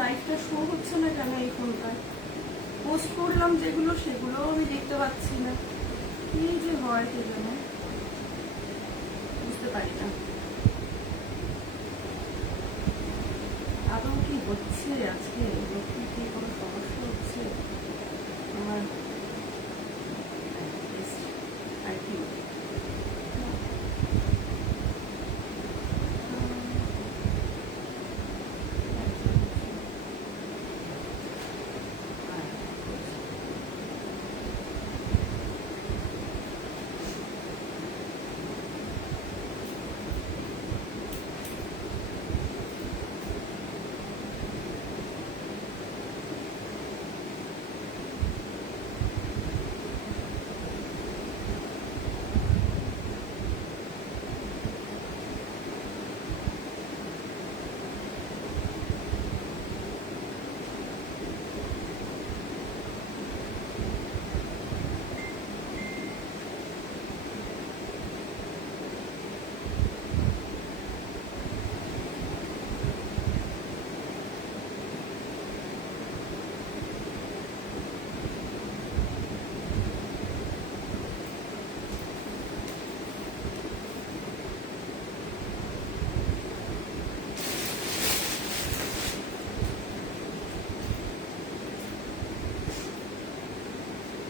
লাইভটা শো হচ্ছে না কেন এই ফোনটায়? পোস্ট করলাম যেগুলো সেগুলো আমি দেখতে পাচ্ছি না, কি যে হয় কে জানে, বুঝতে পারি না আদৌ কি হচ্ছে আজকে, কি কোনো সমস্যা হচ্ছে আমার আর কি।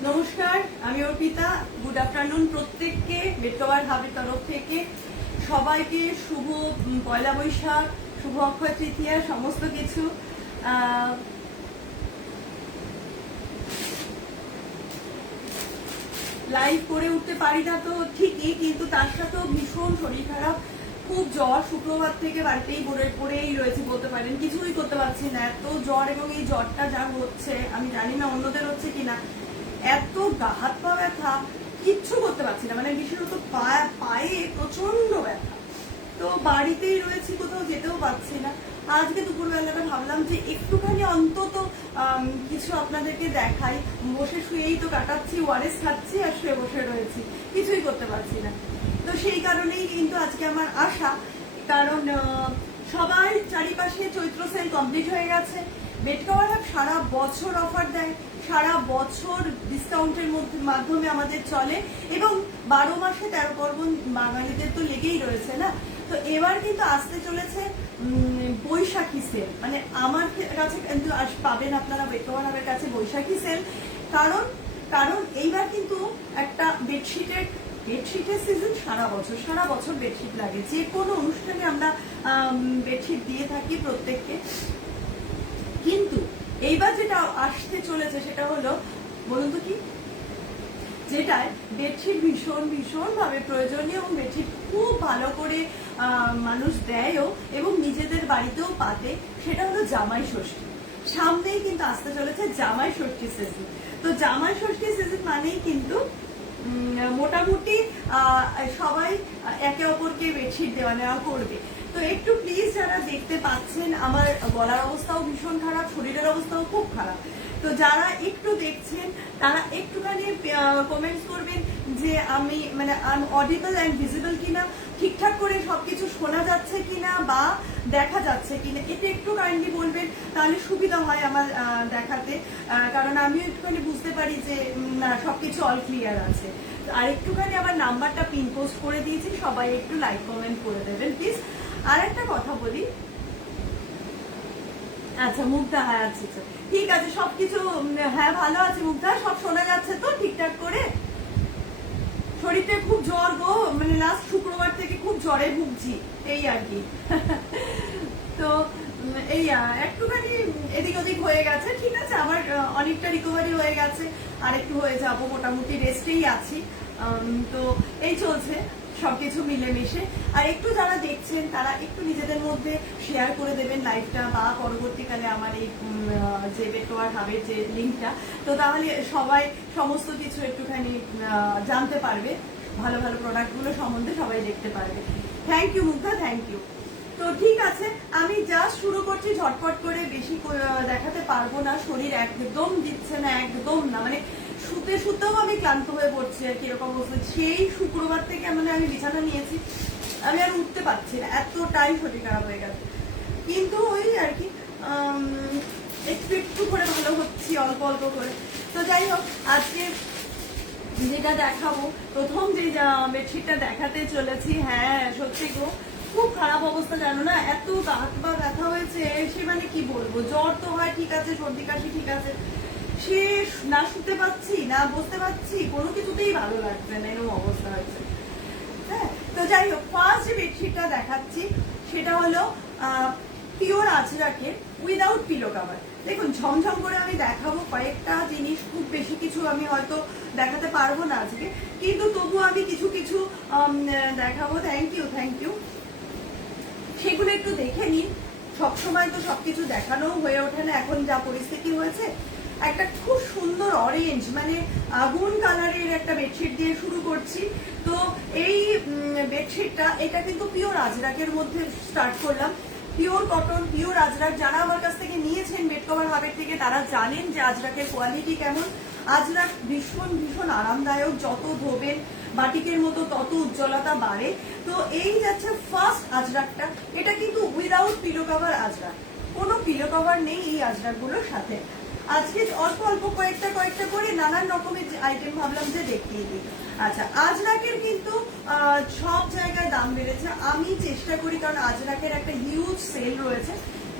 নমস্কার, আমি অর্পিতা। গুড আফটারনুন প্রত্যেককে। বেড কভার হাবের তরফ থেকে সবাইকে শুভ পয়লা বৈশাখ, শুভ অক্ষয় তৃতীয়া, সমস্ত কিছু। লাইভ করে উঠতে পারি না তো ঠিকই, কিন্তু তার সাথেও ভীষণ শরীর খারাপ, খুব জ্বর। শুক্রবার থেকে বাড়িতেই পড়েই রয়েছে বলতে পারেন, কিছুই করতে পারছি না, এত জ্বর। এবং এই জ্বরটা যা হচ্ছে, আমি জানি না অন্যদের হচ্ছে কিনা, এত হাত পা ব্যথা, কিচ্ছু করতে পারছি না, মানে বিশেষত পায়ে প্রচন্ড ব্যথা। তো বাড়িতেই রয়েছি, কোথাও যেতেও পারছি না। আজকে দুপুরবেলাটা ভাবলাম যে একটুখানি অন্তত কিছু আপনাদেরকে দেখাই। বসে শুয়েই তো কাটাচ্ছি, ওয়ারেস খাচ্ছি আর শুয়ে বসে রয়েছি, কিছুই করতে পারছি না। তো সেই কারণেই কিন্তু আজকে আমার আশা, কারণ সবাই চারিপাশে চৈত্র সেল কমপ্লিট হয়ে গেছে। বেড কভার হাব সারা বছর অফার দেয়, সারা বছর ডিসকাউন্টের মাধ্যমে আমাদের চলে, এবং 12 মাসে 13 পার্বণ বাঙালিদের তো লেগেই রয়েছে না। তো এবার কিন্তু আসতে চলেছে বৈশাখী সেল, মানে আমার কাছে কিন্তু পাবেন আপনারা বেড কভার হাবের কাছে বৈশাখী সেল। কারণ এইবার কিন্তু একটা বেডশিটের সিজন সারা বছর বেডশিট লাগে, যে কোনো অনুষ্ঠানে আমরা বেডশিট দিয়ে থাকি প্রত্যেককে। কিন্তু এইবার যেটা আসতে চলেছে সেটা হলো, বলুন তো কি, যেটায় বেডশিট ভীষণ ভাবে প্রয়োজনীয়, এবং বেডশিট খুব ভালো করে মানুষ দেয়ও এবং নিজেদের বাড়িতেও পাতে, সেটা হলো জামাই ষষ্ঠী। সামনেই কিন্তু আসতে চলেছে জামাই ষষ্ঠী সিজন। তো জামাই ষষ্ঠী সিজন মানেই কিন্তু মোটামুটি সবাই একে অপরকে বেডশিট দেওয়া নেওয়া করবে। তো একটু প্লিজ যারা দেখতে পাচ্ছেন, আমার গলার অবস্থাও ভীষণ খারাপ, শরীরের অবস্থাও খুব খারাপ, তো যারা একটু দেখছেন তারা একটুখানি কমেন্টস করবেন যে আমি মানে অডিবল অ্যান্ড ভিজিবল কিনা, ঠিকঠাক করে সবকিছু শোনা যাচ্ছে কিনা বা দেখা যাচ্ছে কিনা, এটা একটু কাইন্ডলি বলবেন, তাহলে সুবিধা হয় আমার দেখাতে, কারণ আমিও একটুখানি বুঝতে পারি যে না সবকিছু অল ক্লিয়ার আছে। আর একটুখানি আমার নাম্বারটা পিন পোস্ট করে দিয়েছি, সবাই একটু লাইক কমেন্ট করে দেবেন প্লিজ। আর একটা কথা বলি, আচ্ছা মুগ্ধা, হ্যাঁ আচ্ছা ঠিক আছে, সবকিছু হ্যাঁ ভালো আছে মুগ্ধা, সব শোনা যাচ্ছে তো ঠিকঠাক করে? শরীরটা খুব জ্বর গো, মানে লাস্ট শুক্রবার থেকে খুব জ্বরে ভুগছি, এই আর কি। তো এই একটুখানি এদিক ওদিক হয়ে গেছে, ঠিক আছে, আমার অনেকটা রিকভারি হয়ে গেছে, আর একটু হয়ে যাব, মোটামুটি রেস্টেই আছি। তো এই চলছে সবকিছু মিলেমিশে। আর একটু যারা দেখছেন তারা একটু নিজেদের মধ্যে শেয়ার করে দেবেন লাইভটা, বা পরবর্তীকালে আমার এই যে বেড কভার হাবের যে লিঙ্কটা, তো তাহলে সবাই সমস্ত কিছু একটুখানি জানতে পারবে, ভালো ভালো প্রোডাক্টগুলো সম্বন্ধে সবাই দেখতে পারবে। Thank you Mugdha, thank you. তো ঠিক আছে, আমি জাস্ট শুরু করছি, ঝটপট করে, বেশি দেখাতে পারবো না, শরীর একদম দিচ্ছে না, একদম না, মানে শুতেও আমি ক্লান্ত হয়ে পড়ছি আর কি, এরকম অবস্থা। সেই শুক্রবার থেকে মানে আমি বিছানা নিয়েছি, আমি আর উঠতে পারছি না, এতটাই শরীর খারাপ হয়ে গেছে। কিন্তু ওই আর কি একটু একটু করে ভালো হচ্ছি, অল্প অল্প করে। তো যাই হোক, আজকে যেটা দেখাবো, প্রথম যে বেডশিটটা দেখাতে চলেছি, হ্যাঁ সত্যি গো খুব খারাপ অবস্থা, জানো না, এত হাত পা ব্যথা হয়েছে, সে মানে কি বলবো। জ্বর তো হয় ঠিক আছে, সর্দি কাশি ঠিক আছে, সে না শুতে পাচ্ছি না বসতে পারছি, কোনো কিছুতেই ভালো লাগছে না, এরকম অবস্থা হয়েছে। হ্যাঁ, তো যাই হোক, ফার্স্ট যে বেডশিটটা দেখাচ্ছি সেটা হলো পিওর আজরাকের উইদাউট পিলো কভার। দেখুন, ঝমঝম করে আমি দেখাবো কয়েকটা জিনিস, খুব বেশি কিছু আমি হয়তো দেখাতে পারবো না আজকে, কিন্তু তবু আমি কিছু কিছু দেখাবো। থ্যাংক ইউ, সেগুলো একটু দেখে নিন। সবসময় তো সবকিছু দেখানো হয়ে ওঠে না, এখন যা পরিস্থিতি হয়েছে। একটা খুব সুন্দর অরেঞ্জ, মানে আগুন কালারের একটা বেডশিট দিয়ে শুরু করছি। তো এই বেডশিটটা, এটা কিন্তু পিওর আজরাকের মধ্যে স্টার্ট করলাম। Pure cotton, pure Ajrak. যারা আমার কাছ থেকে নিয়েছেন বেড কভার হাবের থেকে, তারা জানেন যে আজরাকের কোয়ালিটি কেমন। আজরাক ভীষণ ভীষণ আরামদায়ক, যত ধোবেন বাটিকের মতো তত উজ্জ্বলতা বাড়ে। তো এই যাচ্ছে ফার্স্ট আজরাকটা, এটা কিন্তু উইদাউট পিলো কভার আজরাক, কোনো পিলো কভার নেই এই আজরাকগুলোর সাথে। আজকে অল্প অল্প কয়েকটা করে নানান রকমের আইটেম ভাবলাম যে দেখিয়ে দিই। আচ্ছা, আজরাকের কিন্তু সব জায়গায় দাম বেড়েছে। আমি চেষ্টা করি, কারণ আজরাকের একটা হিউজ সেল রয়েছে,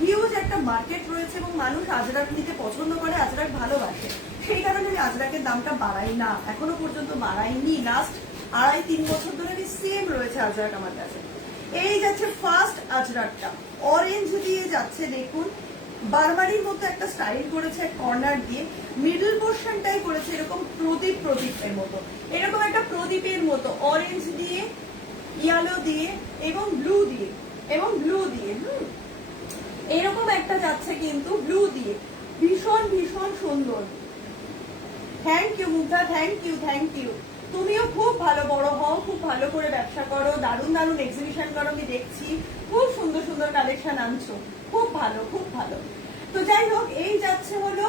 হিউজ একটা মার্কেট রয়েছে, এবং মানুষ আজরাক নিতে পছন্দ করে, আজরাক ভালোবাসে, সেই কারণে আমি আজরাকের দামটা বাড়াই না, এখনো পর্যন্ত বাড়াইনি। লাস্ট 2.5-3 বছর ধরে আমি সেম রয়েছে আজরাক আমার কাছে। এই যাচ্ছে ফার্স্ট আজরাকটা, অরেঞ্জ দিয়ে যাচ্ছে, দেখুন বারবারির মতো একটা স্টাইল করেছে কর্নার দিয়ে, মিডল পোর্শনটাই করেছে এরকম প্রদীপের মতো, এরকম একটা প্রদীপের মতো, অরেঞ্জ দিয়ে, ইয়েলো দিয়ে এবং ব্লু দিয়ে এরকম একটা যাচ্ছে কিন্তু ব্লু দিয়ে, ভীষণ ভীষণ সুন্দর। Thank you Mugdha, thank you. তুমিও খুব ভালো বড় হও, খুব ভালো করে ব্যবসা করো, দারুণ দারুণ এক্সিবিশন করো, আমি দেখছি খুব সুন্দর সুন্দর কালেকশন আনছো, খুব ভালো। তো যাই হোক, এই যাচ্ছে হলো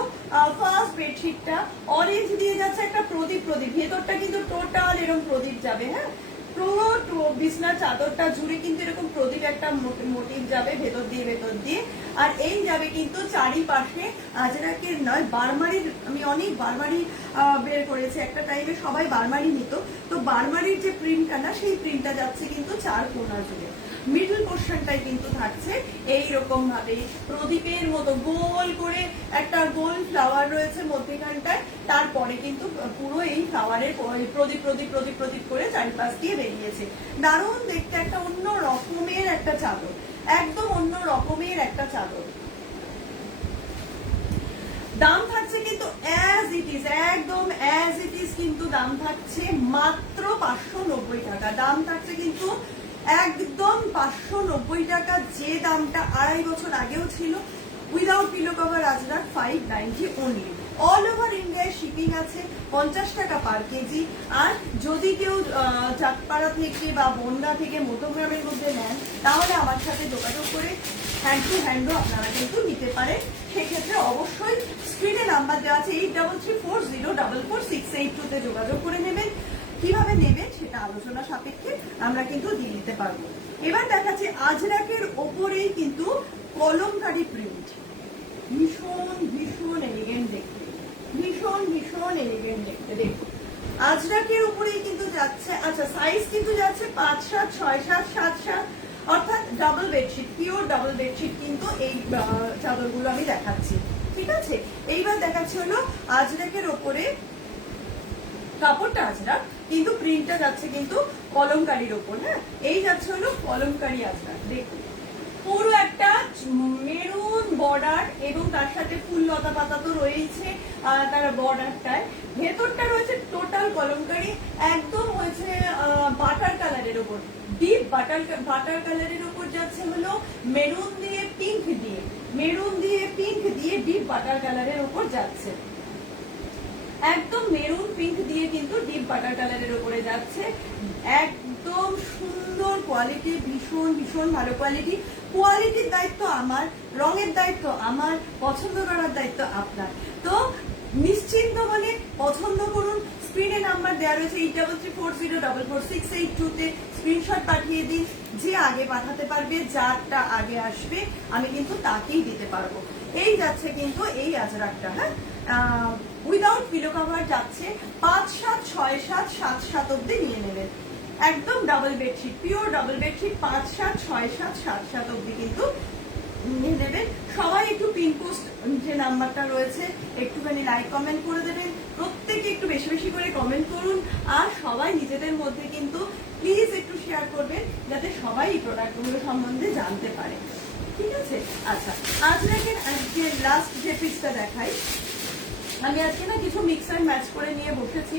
ফার্স্ট বেডশিটটা, অরেঞ্জ দিয়ে যাচ্ছে একটা প্রদীপ, ভেতরটা কিন্তু টোটাল এরকম প্রদীপ যাবে। হ্যাঁ, পুরো বিছনার চাদরটা জুড়ে কিন্তু এরকম প্রদীপ একটা মোটিভ যাবে ভেতর দিয়ে। আর এই যাবে কিন্তু চারিপাশে আজরাকের নয়, বারমারির, আমি অনেক বারমারি বের করেছি, একটা টাইমে সবাই বারমারি নিত, তো বারমারির যে প্রিন্টটা না, সেই প্রিন্টটা যাচ্ছে কিন্তু 4 কোণা জুড়ে। মিডল পোর্শনটাই কিন্তু থাকছে এইরকম ভাবে প্রদীপের মতো, গোল করে একটা গোল ফ্লাওয়ার রয়েছে মধ্যখানটায়, তারপরে কিন্তু পুরো এই ফ্লাওয়ারের প্রদীপ করে চারিপাশ দিয়ে বেরিয়েছে। দারুণ দেখতে, একটা অন্য রকমের একটা চাদর, একদম অন্য রকমের একটা চাদর। দাম থাকছে কিন্তু একদম অ্যাজ ইট ইজ কিন্তু দাম থাকছে মাত্র 590 টাকা। দাম থাকছে কিন্তু একদম 590 টাকা, যে দামটা 2.5 বছর আগেও ছিল। Without pillow cover Ajrak 590 only. All over ইন্ডিয়ায় শিপিং আছে, 50 টাকা পার কেজি। আর যদি কেউ চাঁদপাড়া থেকে বা বনগা থেকে মধ্যগ্রামের মধ্যে নেন, তাহলে আমার সাথে যোগাযোগ করে হ্যান্ড টু হ্যান্ডও আপনারা কিন্তু নিতে পারেন। সেক্ষেত্রে অবশ্যই স্ক্রিনে নাম্বার দেওয়া আছে 8334044682 তে যোগাযোগ করে নেবেন। কিভাবে নেবেন সেটা আলোচনা সাপেক্ষে আমরা কিন্তু দিয়ে দিতে পারবো। এবার দেখাচ্ছে আজরাকের ওপরেই কিন্তু কলমকারী প্রিন্ট, ভীষণ ভীষণ এলিগেন্ট দেখতে, দেখুন আজরাকের উপরেই কিন্তু যাচ্ছে। আচ্ছা, সাইজ কিন্তু যাচ্ছে 5-7, 6-7, 7-7, অর্থাৎ double bedsheet, pure double bedsheet কিন্তু এই চাদরগুলো আমি দেখাচ্ছি। ঠিক আছে, এইবার দেখাচ্ছি হলো আজরাকের ওপরে কাপড়টা আজরাক, কিন্তু প্রিন্টটা যাচ্ছে কিন্তু কলমকারীর ওপর। হ্যাঁ, এই যাচ্ছে হলো কলমকারী আজরাক, দেখুন পুরো একটা মেরুন বর্ডার, এবং তার সাথে ফুল লতা পাতা তো রয়েছে তার বর্ডারটায়। ভেতরটা রয়েছে টোটাল কলমকারী, একদম হয়েছে বাটার কালারের ওপর, ডিপ বাটার কালারের ওপর যাচ্ছে হলো মেরুন দিয়ে পিঙ্ক দিয়ে ডিপ বাটার কালারের ওপর যাচ্ছে, একদম মেরুন পিঙ্ক দিয়ে কিন্তু ডিপ বাটার কালারের উপরে যাচ্ছে। একদম সুন্দর কোয়ালিটি, ভীষণ ভীষণ ভালো কোয়ালিটি। কোয়ালিটির দায়িত্ব আমার, রঙের দায়িত্ব আমার, পছন্দ করার দায়িত্ব আপনার। তো নিশ্চিন্ত মনে পছন্দ করুন, স্ক্রিনে নাম্বার দেওয়া রয়েছে 8334044682 তে স্ক্রিনশট পাঠিয়ে দিন। যে আগে পাঠাতে পারবে, যারটা আগে আসবে আমি কিন্তু তাকেই দিতে পারবো। এই যাচ্ছে কিন্তু এই আজরাকটা, হ্যাঁ উইদাউট পিলো কভার যাচ্ছে 5-7-6-7-7-7 অব্দি নিয়ে নেবেন। একদম double bedsheet, pure double bedsheet 5-7-6-7-7-7 অব্দি কিন্তু নিয়ে নেবেন। সবাই একটু পিন পোস্ট যে নাম্বারটা রয়েছে একটুখানি লাইক কমেন্ট করে দেবেন, প্রত্যেকে একটু বেশি বেশি করে কমেন্ট করুন, আর সবাই নিজেদের মধ্যে কিন্তু প্লিজ একটু শেয়ার করবেন যাতে সবাই এই প্রোডাক্টগুলো সম্বন্ধে জানতে পারে, ঠিক আছে? আচ্ছা, আজরাকের আজকে লাস্ট যে পিসটা দেখাই, আমি আজকে না কিছু মিক্স অ্যান্ড ম্যাচ করে নিয়ে বসেছি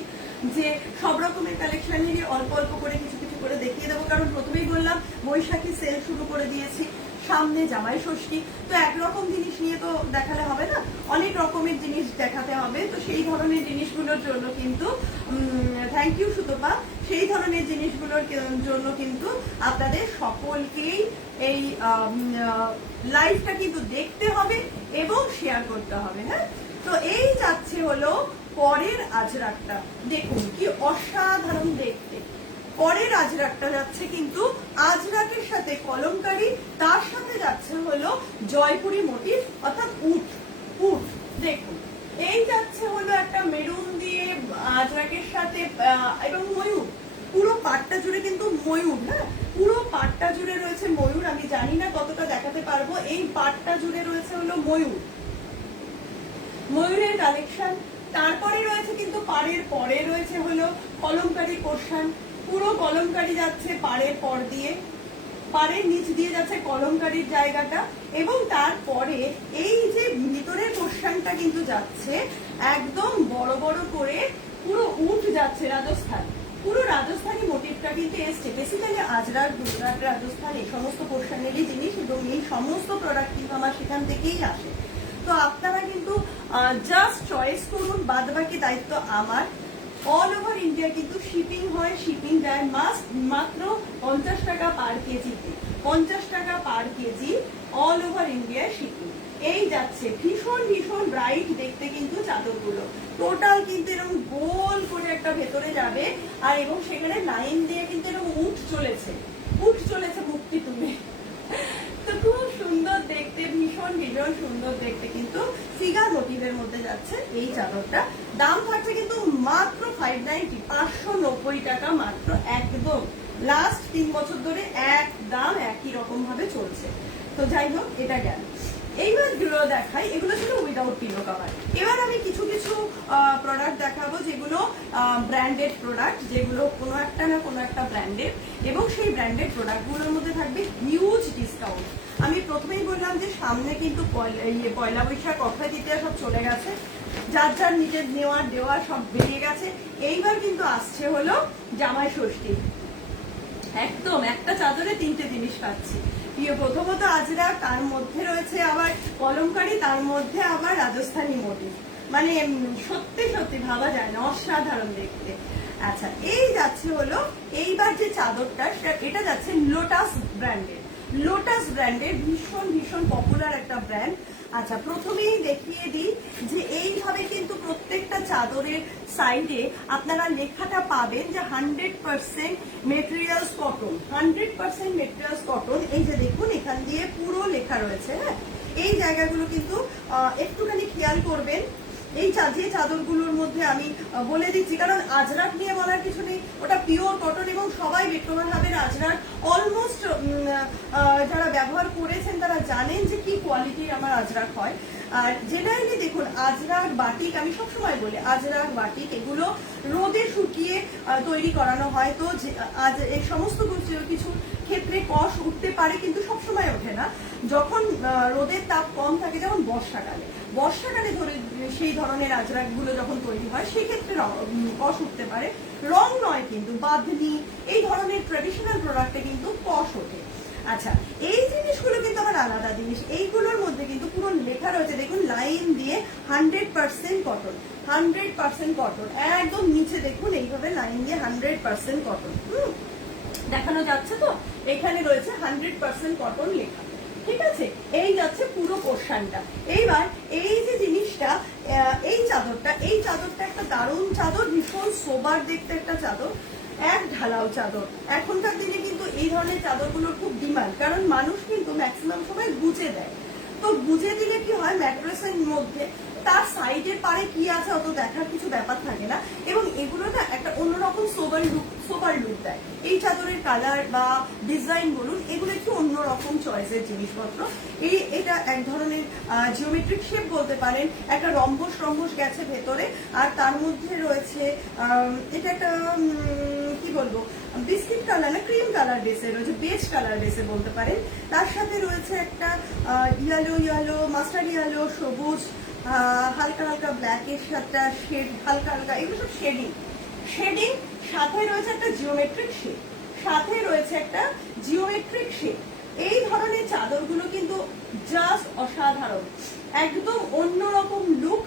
যে সব রকমের কালেকশনেরই অল্প অল্প করে কিছু কিছু করে দেখিয়ে দেবো। কারণ প্রথমেই বললাম বৈশাখী সেল শুরু করে দিয়েছি, সামনে জামাই ষষ্ঠী, তো একরকম জিনিস নিয়ে তো দেখালে হবে না, অনেক রকমের জিনিস দেখাতে হবে। তো সেই ধরনের জিনিসগুলোর জন্য কিন্তু থ্যাংক ইউ সুতপা, সেই ধরনের জিনিসগুলোর জন্য কিন্তু আপনাদের সকলকেই এই লাইভটা কিন্তু দেখতে হবে এবং শেয়ার করতে হবে, হ্যাঁ। তো এই যাচ্ছে হলো পরের আজরাকটা, দেখুন কি অসাধারণ দেখতে। পরের আজরাকটা যাচ্ছে কিন্তু আজরাকের সাথে কলমকারি, তার সাথে যাচ্ছে হলো জয়পুরি মোটিভ অর্থাৎ উট উট। দেখুন এই যাচ্ছে হলো একটা মেরুন দিয়ে আজরাকের সাথে এবং ময়ূর, পুরো পাটটা জুড়ে কিন্তু ময়ূর, হ্যাঁ পুরো পাটটা জুড়ে রয়েছে ময়ূর। আমি জানি না কতটা দেখাতে পারবো, এই পাটটা জুড়ে রয়েছে হলো ময়ূর, ময়ূরের কালেকশন। তারপরে রয়েছে কিন্তু পাড়ের পরে রয়েছে হলো কলমকারি পোর্শন, পুরো কলমকারি যাচ্ছে পাড়ের পর দিয়ে, পাড়ের নিচ দিয়ে যাচ্ছে কলমকারির জায়গাটা, এবং তারপরে এই যে ভিতরের পোর্শনটা কিন্তু যাচ্ছে একদম বড় বড় করে পুরো উঠ যাচ্ছে রাজস্থান, পুরো রাজস্থানী মোটিভটা কিন্তু এসছে। বেসিক্যালি আজরাক, গুজরাট, রাজস্থান এই সমস্ত পোর্শনেরই জিনিস এবং এই সমস্ত প্রোডাক্ট কিন্তু আমার সেখান থেকেই আসে। তো আপনারা কিন্তু জাস্ট চয়েস করুন, বাদ বাকি দায়িত্ব আমার। অল ওভার ইন্ডিয়া কিন্তু শিপিং হয়, শিপিং যায় মাত্র 50 টাকা পার কেজিতে, 50 টাকা per KG all over India shipping. এই যাচ্ছে ভীষণ ভীষণ ব্রাইট দেখতে কিন্তু চাদরগুলো, টোটাল কিন্তু এরকম গোল করে একটা ভেতরে যাবে, আর এবং সেখানে লাইন দিয়ে কিন্তু এরকম উঠ চলেছে মুক্তি তুলে। তো খুব সুন্দর দেখতে, ভীষণ ভীষণ সুন্দর দেখতে কিন্তু ফিগার মোটিভের মধ্যে যাচ্ছে এই চাদরটা। দাম থাকছে কিন্তু মাত্র 590, 590 টাকা মাত্র, একদম লাস্ট 3 বছর ধরে এক দাম একই রকম ভাবে চলছে। তো যাই হোক, এটা গেল। এইবার গুলো দেখাই, এগুলো ছিল উইদাউট পিলো কভার। এবার আমি কিছু কিছু প্রোডাক্ট দেখাবো যেগুলো ব্র্যান্ডেড প্রোডাক্ট, যেগুলো কোনো একটা না কোনো একটা ব্র্যান্ডেড, এবং সেই ব্র্যান্ডেড প্রোডাক্টগুলোর মধ্যে থাকবে হিউজ ডিসকাউন্ট। আমি প্রথমেই বললাম যে সামনে কিন্তু পয়লা বৈশাখ, অক্ষয় তৃতীয়া সব চলে গেছে, যার যার নিজের নেওয়ার দেওয়া সব বেরিয়ে গেছে। এইবার কিন্তু আসছে হলো জামাই ষষ্ঠী, একদম একটা চাদরে 3টে জিনিস পাচ্ছি। প্রথমত আজরাক, তার মধ্যে রয়েছে আবার কলমকারি, তার মধ্যে আবার রাজস্থানী মোটিভ, মানে সত্যি সত্যি ভাবা যায় না, অসাধারণ দেখতে। আচ্ছা, এই যাচ্ছে হলো এইবার যে চাদরটা, এটা যাচ্ছে লোটাস ব্র্যান্ডের, লোটাস ব্র্যান্ডের ভীষণ ভীষণ পপুলার একটা ব্র্যান্ড। আচ্ছা, প্রথমেই দেখিয়ে দিই যে এইভাবে কিন্তু প্রত্যেকটা চাদরের সাইডে আপনারা লেখাটা পাবেন যে 100% মেটেরিয়ালস কটন, 100% মেটেরিয়ালস কটন। এই যে দেখুন এখান দিয়ে পুরো লেখা রয়েছে, হ্যাঁ এই জায়গাগুলো কিন্তু একটুখানি খেয়াল করবেন। এই যে চাদরগুলোর মধ্যে আমি বলে দিচ্ছি, কারণ আজরাক নিয়ে বলার কিছু নেই, ওটা পিওর কটন এবং সবাই বিক্রমণ ভাবের আজরাক অলমোস্ট যারা ব্যবহার করেছেন তারা জানেন যে কি কোয়ালিটির আমার আজরাক হয়। আর জেনারেলি দেখুন আজরাক বাটিক, আমি সবসময় বলি আজরাক বাটিক এগুলো রোদে শুকিয়ে তৈরি করানো হয়। তো আজ এই সমস্ত কিছু ক্ষেত্রে কষ উঠতে পারে, কিন্তু সবসময় ওঠে না। যখন রোদের তাপ কম থাকে, যেমন বর্ষাকালে ধরে সেই ধরনের আজরাকগুলো যখন তৈরি হয় সেক্ষেত্রে কষ উঠতে পারে, রং নয় কিন্তু বাঁধনি এই ধরনের ট্রেডিশনাল প্রোডাক্টে কিন্তু কষ ওঠে। আচ্ছা, এই জিনিসগুলো কিন্তু আমার আলাদা জিনিস, এইগুলোর মধ্যে কিন্তু পুরো লেখা রয়েছে, দেখুন লাইন দিয়ে 100% কটন, 100% কটন, একদম নিচে দেখুন এইভাবে লাইন দিয়ে 100% কটন দেখানো যাচ্ছে। তো এখানে রয়েছে 100% কটন লেখা, ঠিক আছে? এই যাচ্ছে পুরো পোর্শনটা। এইবার এই যে জিনিসটা, এই চাদরটা, এই চাদরটা একটা দারুণ চাদর, ভীষণ সোবার দেখতে একটা চাদর, এক ঢালাও চাদর। এখনকার দিনে কিন্তু এই ধরনের চাদরগুলোর খুব ডিমান্ড, কারণ মানুষ কিন্তু ম্যাক্সিমাম সময় গুজে দেয়। তো গুজে দিলে কি হয়, ম্যাট্রেসের মধ্যে তার সাইডের পারে কি আছে অত দেখার কিছু ব্যাপার থাকে না, এবং এগুলো না একটা অন্যরকম সোবার লুক দেয়। এই চাদরের কালার বা ডিজাইন বলুন, এগুলো একটু অন্যরকম চয়েসের জিনিসপত্র। এটা এক ধরনের জিওমেট্রিক শেপ বলতে পারেন, একটা রম্বস গেছে ভেতরে, আর তার মধ্যে রয়েছে এটা একটা কি বলবো, বিস্কিট কালার না ক্রিম কালার বেসে রয়েছে, বেজ কালার বেসে বলতে পারেন। তার সাথে রয়েছে একটা ইয়েলো, মাস্টার্ড ইয়েলো, সবুজ, হালকা হালকা ব্ল্যাকের সাথে শেড, হালকা হালকা, এগুলো সব শেডিং। সাথে রয়েছে একটা জিওমেট্রিক শেড। এই ধরনের চাদরগুলো কিন্তু জাস্ট অসাধারণ, একদম অন্যরকম লুক,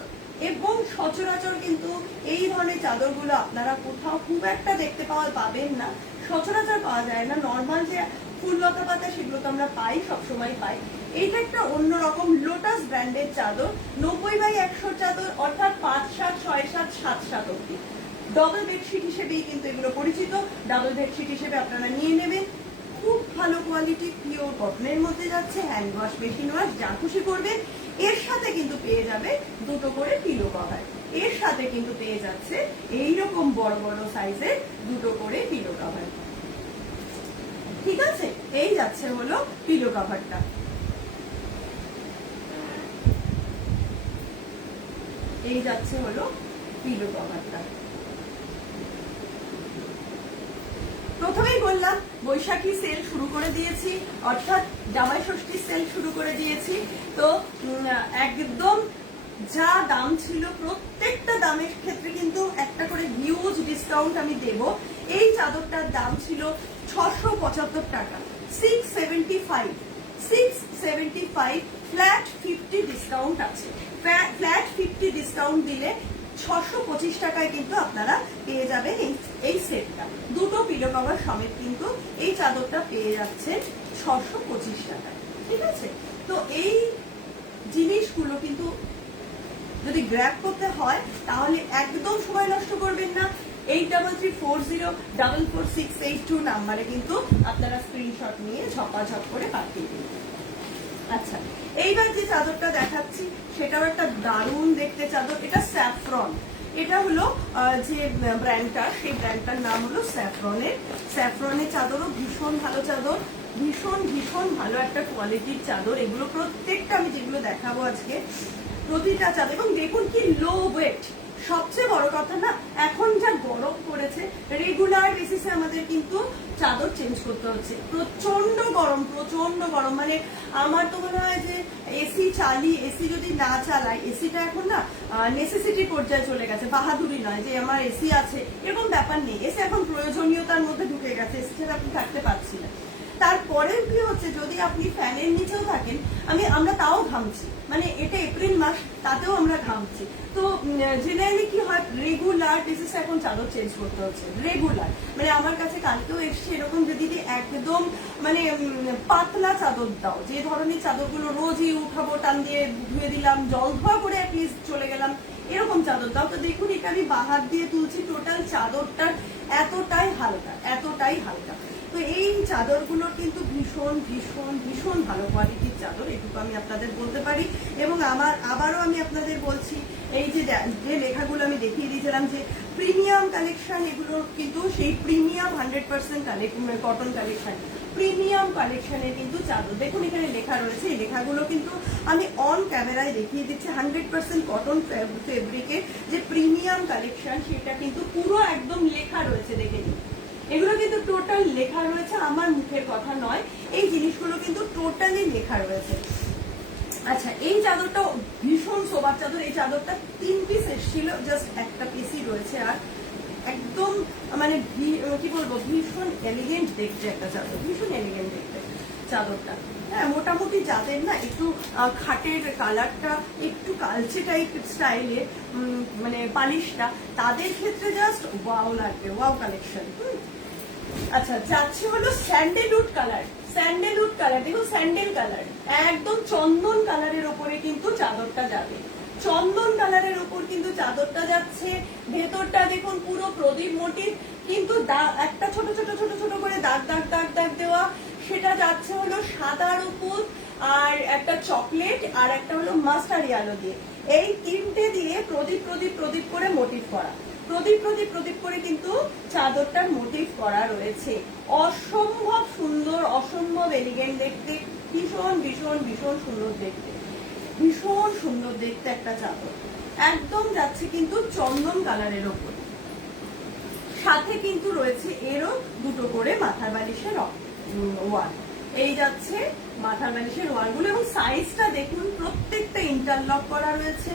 এবং সচরাচর কিন্তু এই ধরনের চাদরগুলো আপনারা কোথাও খুব একটা দেখতে পাবেন না, সচরাচর পাওয়া যায় না। নর্মাল যে ফুললতা পাতা সেগুলো তো আমরা পাই, সবসময় পাই। এইটা একটা অন্যরকম লোটাস ব্র্যান্ডের চাদর, 90/100 চাদর, অর্থাৎ 5/7, 6/7, 7/7 অব্দি। ডবল বেডশিট হিসেবেই কিন্তু এগুলো পরিচিত, ডাবল বেডশিট হিসেবে আপনারা নিয়ে নেবেন। খুব ভালো কোয়ালিটি, পিওর কটনের মধ্যে যাচ্ছে, হ্যান্ড ওয়াশ, মেশিন ওয়াশ, যা খুশি করবেন। এর সাথে কিন্তু পেয়ে যাবে দুটো করে পিলো কভার, এর সাথে কিন্তু পেয়ে যাচ্ছে এইরকম বড় বড় সাইজের দুটো করে পিলো কভার। ঠিক আছে, এই যাচ্ছে হলো পিলো কভারটা। এই যাচ্ছে হলো পিলো কভারটা। প্রথমেই বললাম বৈশাখী সেল শুরু করে দিয়েছি, অর্থাৎ জামাই ষষ্ঠী সেল শুরু করে দিয়েছি। তো একদম যা দাম ছিল প্রত্যেকটা দামের ক্ষেত্রে কিন্তু একটা করে হিউজ ডিসকাউন্ট আমি দেব। এই চাদরটার দাম ছিল 675 টাকা, 675 ফ্ল্যাট 50 ডিসকাউন্ট আছে। ফ্ল্যাট 50 ডিসকাউন্ট দিলে 625 টাকায় কিন্তু আপনারা পেয়ে যাবেন এই সেটটা। দুটো পিলো কভার সমেত কিন্তু এই চাদরটা পেয়ে যাচ্ছেন 625 টাকায়। ঠিক আছে, তো এই জিনিসগুলো কিন্তু যদি গ্র্যাব করতে হয় তাহলে একদম সময় নষ্ট করবেন না। 8334044682 নাম্বারে কিন্তু আপনারা স্ক্রিনশট নিয়ে ঝপাঝপ করে পাঠিয়ে দিন। আচ্ছা, এইবার যে চাদরটা দেখাচ্ছি সেটাও একটা দারুণ দেখতে চাদর। এটা স্যাফরন, এটা হলো যে ব্র্যান্ডটা, সেই ব্র্যান্ডটার নাম হলো স্যাফরনের চাদরও ভীষণ ভালো চাদর, ভীষণ ভালো একটা কোয়ালিটির চাদর। এগুলো প্রত্যেকটা আমি যেগুলো দেখাবো আজকে, প্রতিটা চাদর, এবং দেখুন কি লো ওয়েট। সবচেয়ে বড় কথা না, এখন যা গরম পড়েছে, রেগুলার বেসিসে আমাদের কিন্তু চাদর চেঞ্জ করতে হচ্ছে। প্রচন্ড গরম, মানে আমার তো মনে হয় যে এসি যদি না চালাই, এসিটা এখন না নেসেসিটি পর্যায়ে চলে গেছে, বাহাদুরি নয় যে আমার এসি আছে, এরকম ব্যাপার নেই। এসি এখন প্রয়োজনীয়তার মধ্যে ঢুকে গেছে, এসি ছাড়া আপনি থাকতে পারছি না। তারপরে কি হচ্ছে, যদি আপনি ফ্যানের নিচেও থাকেন, আমরা তাও ঘামছি, মানে এটা এপ্রিল মাস, তাতেও আমরা ঘামছি। তো জেনারেলি কি হয়, রেগুলার বেসিসে এখন চাদর চেঞ্জ করতে হচ্ছে, রেগুলার। মানে আমার কাছে কালকেও এসছে এরকম যে দিদি একদম মানে পাতলা চাদর দাও, যে ধরনের চাদরগুলো রোজই উঠাবো, টান দিয়ে ধুয়ে দিলাম, জল ধোয়া করে অ্যাটলিস্ট চলে গেলাম, এরকম চাদর দাও। তো দেখুন, এটা আমি বাহাত দিয়ে তুলছি, টোটাল চাদরটার এতটাই হালকা। তো এই চাদরগুলো কিন্তু ভীষণ ভালো কোয়ালিটির চাদর, এটুকু আমি আপনাদের বলতে পারি। এবং আবারও আমি আপনাদের বলছি, এই যে লেখাগুলো আমি দেখিয়ে দিয়েছিলাম যে প্রিমিয়াম কালেকশন, এগুলো কিন্তু সেই প্রিমিয়াম 100% কটন কালেকশন, প্রিমিয়াম কালেকশনের কিন্তু চাদর। দেখুন এখানে লেখা রয়েছে, এই লেখাগুলো কিন্তু আমি অন ক্যামেরায় দেখিয়ে দিচ্ছি। 100% কটন ফেব্রিকের যে প্রিমিয়াম কালেকশন, সেটা কিন্তু পুরো একদম লেখা রয়েছে, দেখে নিন। এগুলো কিন্তু টোটাল লেখা রয়েছে, আমার মুখের কথা নয়, এই জিনিসগুলো কিন্তু টোটালি লেখা রয়েছে। আচ্ছা, এই চাদরটা ভীষণ সোবার চাদর। এই চাদরটা 3 পিস এসেছিল, জাস্ট একটা পিসই রয়েছে, আর একদম মানে কি বলবো, ভীষণ এলিগেন্ট দেখতে একটা চাদর, ভীষণ এলিগেন্ট দেখতে চাদরটা। হ্যাঁ, মোটামুটি যাদের না একটু খাটের কালারটা একটু কালচে টাইপ স্টাইলে, মানে পালিশটা, তাদের ক্ষেত্রে জাস্ট ওয়াও লাগবে, ওয়াও কালেকশন। আচ্ছা, যাচ্ছে হলো স্যান্ডেলউড কালার। দেখুন, স্যান্ডেল কালার, একদম চন্দন কালারের ওপরে কিন্তু চাদরটা যাবে। চন্দন কালারের উপর কিন্তু চাদরটা যাচ্ছে। ভেতরটা দেখুন পুরো প্রদীপ মোটিভ, কিন্তু একটা ছোট ছোট ছোট ছোট করে দাগ দাগ দাগ দাগ দেওয়া, সেটা যাচ্ছে হলো সাদার উপর, আর একটা চকলেট, আর একটা হলো মাস্টার্ড ইয়েলো দিয়ে। এই তিনটে দিয়ে প্রদীপ প্রদীপ প্রদীপ করে মোটিভ করা, প্রদীপ প্রদীপ প্রদীপ করে কিন্তু চাদরটার মোটিভ করা রয়েছে। অসম্ভব সুন্দর, অসম্ভব এলিগেন্ট দেখতে, ভীষণ ভীষণ ভীষণ সুন্দর দেখতে, ভীষণ সুন্দর দেখতে একটা চাদর। একদম যাচ্ছে কিন্তু চন্দন কালারের ওপর, সাথে কিন্তু রয়েছে এরও দুটো করে মাথার বালিশের ওয়াল। এই যাচ্ছে মাথার বালিশের ওয়ালগুলো, এবং সাইজটা দেখুন প্রত্যেকটা ইন্টারলক করা রয়েছে,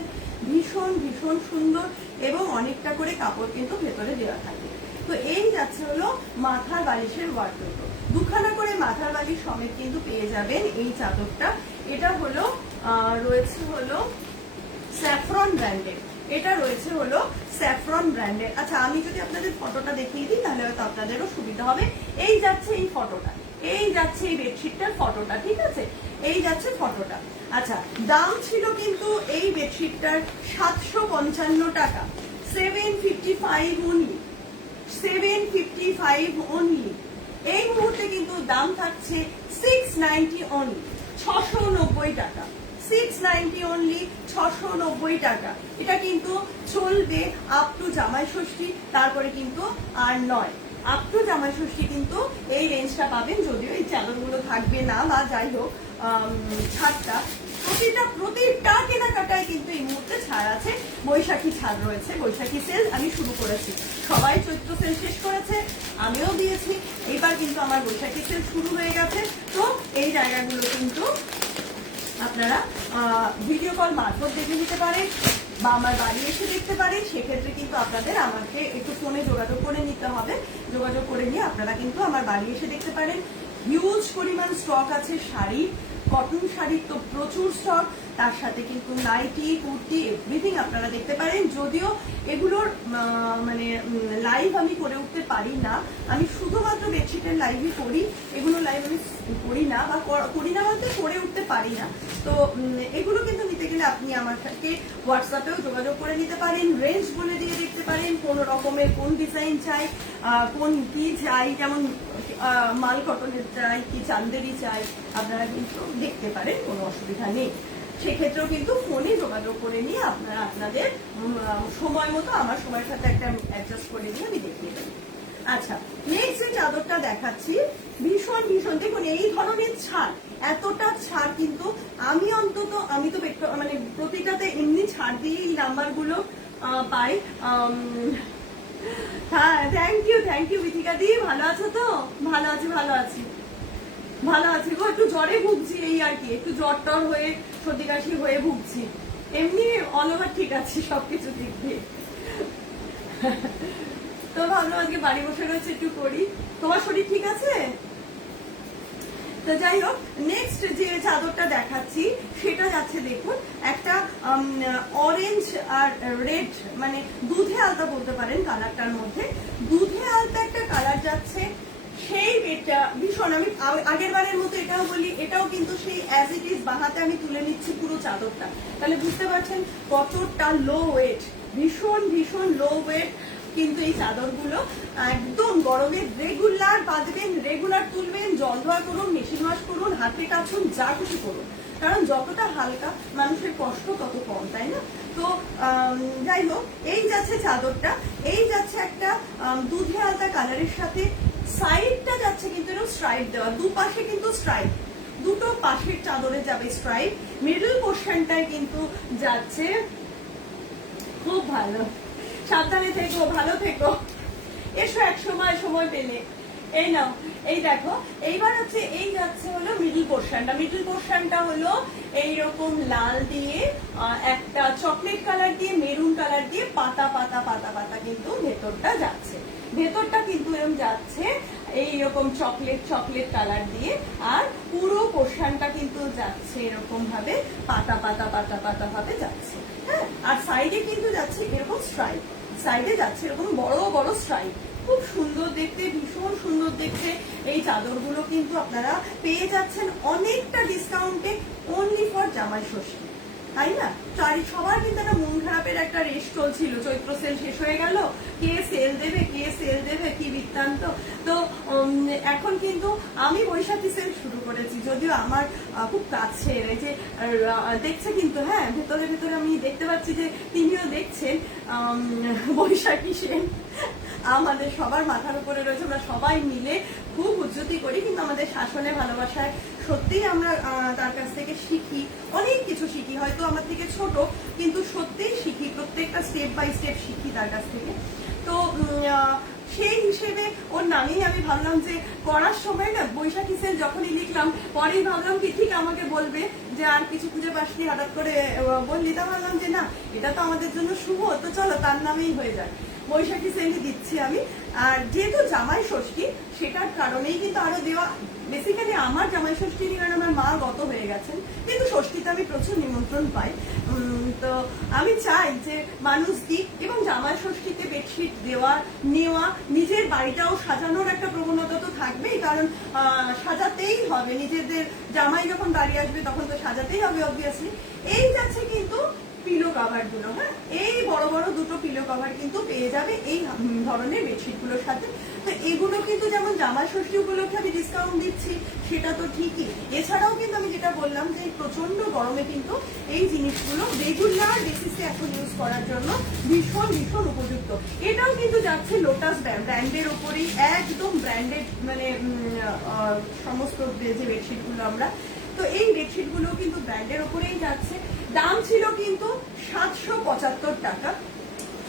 ভীষণ ভীষণ সুন্দর, এবং অনেকটা করে কাপড় কিন্তু ভেতরে দেওয়া থাকে। তো এই যাচ্ছে হলো মাথার বালিশের ওয়ার্ডরোব। দুখানা করে মাথার বালিশ সমেত কিন্তু পেয়ে যাবেন এই চাদরটা। এটা হলো রয়েছে হলো স্যাফরন ব্র্যান্ডের, এটা রয়েছে হলো স্যাফরন ব্র্যান্ডের। আচ্ছা, আমি যদি আপনাদের ফটোটা দেখিয়ে দিই তাহলে হয়তো আপনাদেরও সুবিধা হবে। এই যাচ্ছে এই ফটোটা, এই যাচ্ছে এই বেডশিটটার ফটোটা, ঠিক আছে, এই যাচ্ছে ফটোটা। আচ্ছা, দাম ছিল কিন্তু এই বেডশিটটার 755 টাকা, 755 অনলি, 755 অনলি। এই মুহূর্তে কিন্তু দাম থাকছে 690 অনলি, 690 টাকা, 690 অনলি, 690 টাকা। এটা কিন্তু চলবে আপ টু জামাই ষষ্ঠী, তারপরে কিন্তু আর নয়। আপ টু জামাই ষষ্ঠী কিন্তু এই রেঞ্জটা পাবেন, যদিও এই চাদরগুলো থাকবে না, বা যাই হোক ছাড়টা প্রতিটা কেনাকাটায় কিন্তু এই মুহূর্তে ছাড় আছে। বৈশাখী ছাড় রয়েছে, বৈশাখী সেল আমি শুরু করেছি, সবাই চৈত্র সেল শেষ করেছে, আমিও দিয়েছি, এইবার কিন্তু আমার বৈশাখী সেল শুরু হয়ে গেছে। তো এই জায়গাগুলো কিন্তু আপনারা ভিডিও কল মারফত দেখে নিতে পারেন, বা আমার বাড়ি এসে দেখতে পারেন। সেক্ষেত্রে কিন্তু আপনাদের আমাকে একটু ফোনে যোগাযোগ করে নিতে হবে, যোগাযোগ করে নিয়ে আপনারা কিন্তু আমার বাড়ি এসে দেখতে পারেন। হিউজ পরিমাণ স্টক আছে শাড়ি, কটন শাড়ির তো প্রচুর স্টক, তার সাথে কিন্তু নাইটি, কুর্তি, এভরিথিং আপনারা দেখতে পারেন। যদিও এগুলোর মানে লাইভ আমি করে উঠতে পারি না, আমি শুধুমাত্র বেডশিটের লাইভই করি, এগুলো লাইভ আমি করি না, বা করি না বলতে করে উঠতে পারি না। তো এগুলো কিন্তু নিতে গেলে আপনি আমার সাথে হোয়াটসঅ্যাপেও যোগাযোগ করে নিতে পারেন, রেঞ্জ বলে দিয়ে দেখতে পারেন, কোন রকমের কোন ডিজাইন চাই, কোন কি চাই, যেমন মাল কটনের চাই কি চান্দেরি চাই, আপনারা কিন্তু দেখতে পারেন, কোনো অসুবিধা নেই। সেক্ষেত্রেও কিন্তু ফোনে যোগাযোগ করে নিয়ে আপনারা আপনাদের সময় মতো আমার সময়ের সাথে একটা অ্যাডজাস্ট করে নিয়ে আমি দেখিয়ে দেবো। আচ্ছা, নেক্সট যে চাদরটা দেখাচ্ছি, ভীষণ ভীষণ দেখুন এই ধরনের ছাড়, এতটা ছাড় কিন্তু আমি তো মানে প্রতিটাতে এমনি ছাড় দিয়ে এই নাম্বারগুলো পাই। হ্যাঁ, থ্যাংক ইউ বিথিকা দি, ভালো আছো তো? ভালো আছি, ভালো আছি, ভালো আছি গো, একটু জ্বরে ভুগছি, এই আর কি, একটু জ্বর টর হয়ে সর্দি কাশি হয়ে ভুগছি, এমনি অল ওভার ঠিক আছি সবকিছু দিক দিয়ে। তো ভাবলাম আজকে বাড়ি বসে রয়েছে একটু করি। তোমার শরীর ঠিক আছে? তো যাই হোক, নেক্সট যে চাদরটা দেখাচ্ছি সেটা যাচ্ছে দেখুন একটা অরেঞ্জ আর রেড, মানে দুধে আলতা বলতে পারেন কালারটার মধ্যে, দুধে আলতা একটা কালার যাচ্ছে। সেই এটা ভীষণ, আমি আগের বারের মতো এটাও বলি, এটাও কিন্তু সেই অ্যাজ ইট ইজ বাহাতে আমি তুলে নিচ্ছি পুরো চাদরটা, তাহলে বুঝতে পারছেন কতটা লো ওয়েট, ভীষণ ভীষণ লো ওয়েট কিন্তু এই চাদরগুলো। একদম গরমে রেগুলার বাঁধবেন, রেগুলার তুলবেন, জল ধোয়া করুন, মেশিন ওয়াশ করুন, হাতে কাছুন, যা খুশি করুন, কারণ যতটা হালকা মানুষের কষ্ট তত কম, তাই না? তো যাই হোক, এই যাচ্ছে চাদরটা, এই যাচ্ছে একটা দুধে আলতা কালারের সাথে, সাইডটা যাচ্ছে কিন্তু এরকম স্ট্রাইপ দেওয়া, দুপাশে কিন্তু স্ট্রাইপ, দুটো পাশের চাদরে যাবে স্ট্রাইপ, মিডল পোর্শনটায় কিন্তু যাচ্ছে, খুব ভালো, সাবধানে থেকো, ভালো থেকো, এসো এক সময় পেলে। এই নাও, এই দেখো, এইবার হচ্ছে এই যাচ্ছে হলো মিডল পোর্শনটা, মিডল পোর্শনটা হলো এইরকম লাল দিয়ে, একটা চকলেট কালার দিয়ে, মেরুন কালার দিয়ে পাতা পাতা পাতা পাতা কিন্তু ভেতরটা যাচ্ছে, ভেতরটা কিন্তু এরকম যাচ্ছে এইরকম চকলেট চকলেট কালার দিয়ে, আর পুরো পোর্শনটা কিন্তু যাচ্ছে এরকম ভাবে পাতা পাতা পাতা পাতা ভাবে যাচ্ছে। হ্যাঁ, আর সাইডে কিন্তু যাচ্ছে এরকম স্ট্রাইপ, সাইডে যাচ্ছে এরকম বড় বড় স্ট্রাইপ, খুব সুন্দর দেখতে, ভীষণ সুন্দর দেখতে। এই চাদরগুলো কিন্তু আপনারা পেয়ে যাচ্ছেন অনেকটা ডিসকাউন্টে, অনলি ফর জামাই ষষ্ঠী। তাই না? সবার কিন্তু একটা মন খারাপের একটা রেশ চলছিল, চৈত্র সেল শেষ হয়ে গেল, কে সেল দেবে কে সেল দেবে, কি বৃত্তান্ত। তো এখন কিন্তু আমি বৈশাখী সেল শুরু করেছি, যদিও আমার খুব কাছের, এই যে দেখছে কিন্তু, হ্যাঁ ভেতরে ভেতরে আমি দেখতে পাচ্ছি যে তিনিও দেখছেন, বৈশাখী সেল আমাদের সবার মাথার উপরে রয়েছে, আমরা সবাই মিলে খুব উজ্জতি করি, কিন্তু আমাদের শাসনে ভালোবাসায় সত্যিই আমরা তার কাছ থেকে শিখি, অনেক কিছু শিখি, হয়তো আমার থেকে ছোট কিন্তু সত্যিই শিখি, প্রত্যেকটা স্টেপ বাই স্টেপ শিখি তার কাছ থেকে। তো সেই হিসেবে ওর নামেই আমি ভাবলাম যে করার সময় না বৈশাখী সেল যখনই লিখলাম, পরেই ভাবলাম কি ঠিক আমাকে বলবে যে আর কিছু খুঁজে পাসনি, হঠাৎ করে বললি, তা ভাবলাম যে না এটা তো আমাদের জন্য শুভ, তো চলো তার নামেই হয়ে যায়, বৈশাখী সেলই দিচ্ছি আমি। আর যেহেতু জামাই ষষ্ঠী সেটার কারণেই কিন্তু আরো দেওয়া, বেসিক্যালি আমার জামাই ষষ্ঠী নিয়ে আমার মা গত হয়ে গেছেন, কিন্তু ষষ্ঠীতে আমি প্রচুর নিমন্ত্রণ পাই, তো আমি চাই যে মানুষ দিক, এবং জামাই ষষ্ঠীতে বেডশিট দেওয়া নেওয়া, নিজের বাড়িটাও সাজানোর একটা প্রবণতা তো থাকবেই, কারণ সাজাতেই হবে, নিজেদের জামাই যখন বাড়ি আসবে তখন তো সাজাতেই হবে অবভিয়াসলি। এই যাচ্ছে কিন্তু পিলো কাভার গুলো, হ্যাঁ এই বড় বড় দুটো পিলো কাভার কিন্তু পেয়ে যাবে এই ধরনের বেডশিট গুলোর সাথে। তো এগুলো কিন্তু যেমন জামাই ষষ্ঠী উপলক্ষে আমি ডিসকাউন্ট দিচ্ছি, সেটা তো ঠিকই, এছাড়াও কিন্তু আমি যেটা বললাম যে প্রচন্ড গরমে কিন্তু এই জিনিসগুলো রেগুলার বেসিসে এখন ইউজ করার জন্য ভীষণ ভীষণ উপযুক্ত। এটাও কিন্তু যাচ্ছে লোটাস ব্র্যান্ডের ওপরেই, একদম ব্র্যান্ডেড, মানে সমস্ত যে বেডশিট গুলো আমরা, তো এই বেডশিট গুলো কিন্তু ব্র্যান্ডের ওপরেই যাচ্ছে। দাম ছিল কিন্তু 775 টাকা,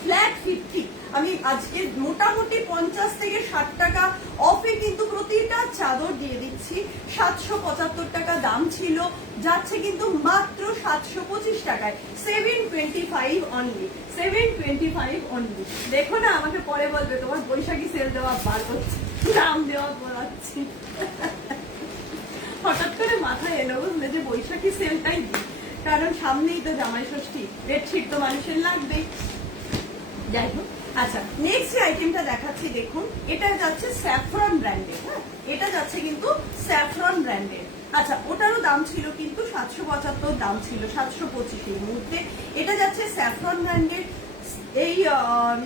ফ্ল্যাট 50। আমি আজকে মোটামুটি 50 থেকে 60 টাকা অফে কিন্তু প্রতিটা চাদর দিয়ে দিচ্ছি। 775 টাকা দাম ছিল, যাচ্ছে কিন্তু মাত্র 725 টাকায়, 725 অনলি, 725 অনলি। দেখো না, আমাকে পরে বলবে তোমার বৈশাখী সেল দেওয়া বার করছি, দাম দেওয়া বলাচ্ছি। হঠাৎ করে মাথায় এলো বুঝলে যে বৈশাখী সেলটাই দিই, কারণ সামনেই তো জামাই ষষ্ঠী, বেডশিট তো মানুষের লাগবেই। যাই হোক, আচ্ছা নেক্সট যে আইটেমটা দেখাচ্ছি দেখুন, এটা যাচ্ছে স্যাফরন ব্র্যান্ডের, হ্যাঁ এটা যাচ্ছে কিন্তু স্যাফরন ব্র্যান্ডের। আচ্ছা ওটারও দাম ছিল কিন্তু 775, দাম ছিল 725 এই মুহূর্তে। এটা যাচ্ছে স্যাফরন ব্র্যান্ডের। এই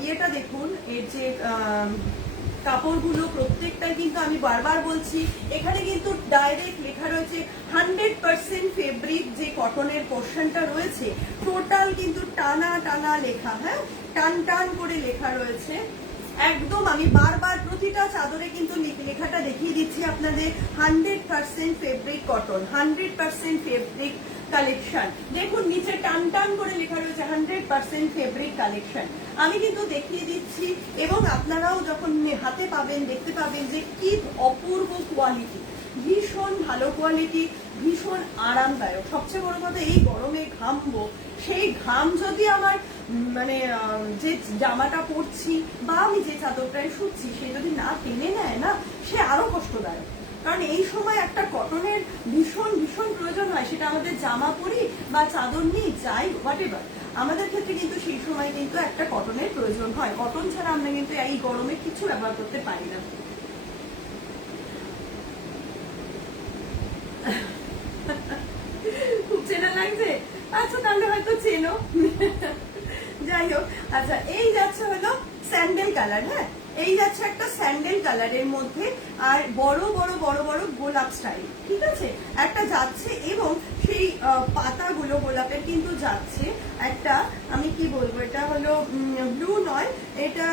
ইয়েটা দেখুন, এর যে কাপড়গুলো প্রত্যেকটাই কিন্তু আমি বারবার বলছি, এখানে কিন্তু ডাইরেক্ট লেখা রয়েছে 100% ফেব্রিক, যে কটনের পোর্শনটা রয়েছে টোটাল কিন্তু টানা টানা লেখা, হ্যাঁ টান টান করে লেখা রয়েছে একদম। আমি বারবার প্রতিটা চাদরে কিন্তু লেখাটা দেখিয়ে দিচ্ছি আপনাদের, 100% ফেব্রিক কটন, 100% ফেব্রিক কালেকশন। দেখুন নিচে টান টান করে লেখা রয়েছে 100% ফেব্রিক কালেকশন। আমি কিন্তু দেখিয়ে দিচ্ছি, এবং আপনারাও যখন হাতে পাবেন দেখতে পাবেন যে কি অপূর্ব কোয়ালিটি, ভীষণ ভালো কোয়ালিটি, ভীষণ আরামদায়ক। সবচেয়ে বড় কথা, এই গরমে ঘামবো, সেই ঘাম যদি আমার মানে যে জামাটা পরছি বা আমি যে চাদরটায় শুচ্ছি সে যদি না টেনে নেয় না, সে আরো কষ্টদায়ক। কারণ এই সময় একটা কটনের ভীষণ ভীষণ প্রয়োজন হয়, সেটা আমাদের জামা পরি বা চাদর নিই যাই হোয়াটএভার, আমাদের ক্ষেত্রে কিন্তু সেই সময় কিন্তু একটা কটনের প্রয়োজন হয়। কটন ছাড়া আমরা কিন্তু এই গরমে কিছু ব্যবহার করতে পারি না। খুব চেনা লাগছে, আচ্ছা তাহলে হয়তো চেনো। যাই হোক, আচ্ছা এই যাচ্ছে হলো স্যান্ডেল কালার, হ্যাঁ এই যাচ্ছে একটা স্যান্ডেল কালারের মধ্যে, আর বড় বড় বড় বড় গোলাপ স্টাইল, ঠিক আছে একটা যাচ্ছে, এবং সেই পাতাগুলো গোলাপের কিন্তু যাচ্ছে একটা, আমি কি বলবো, এটা হলো ব্লু নয়, এটা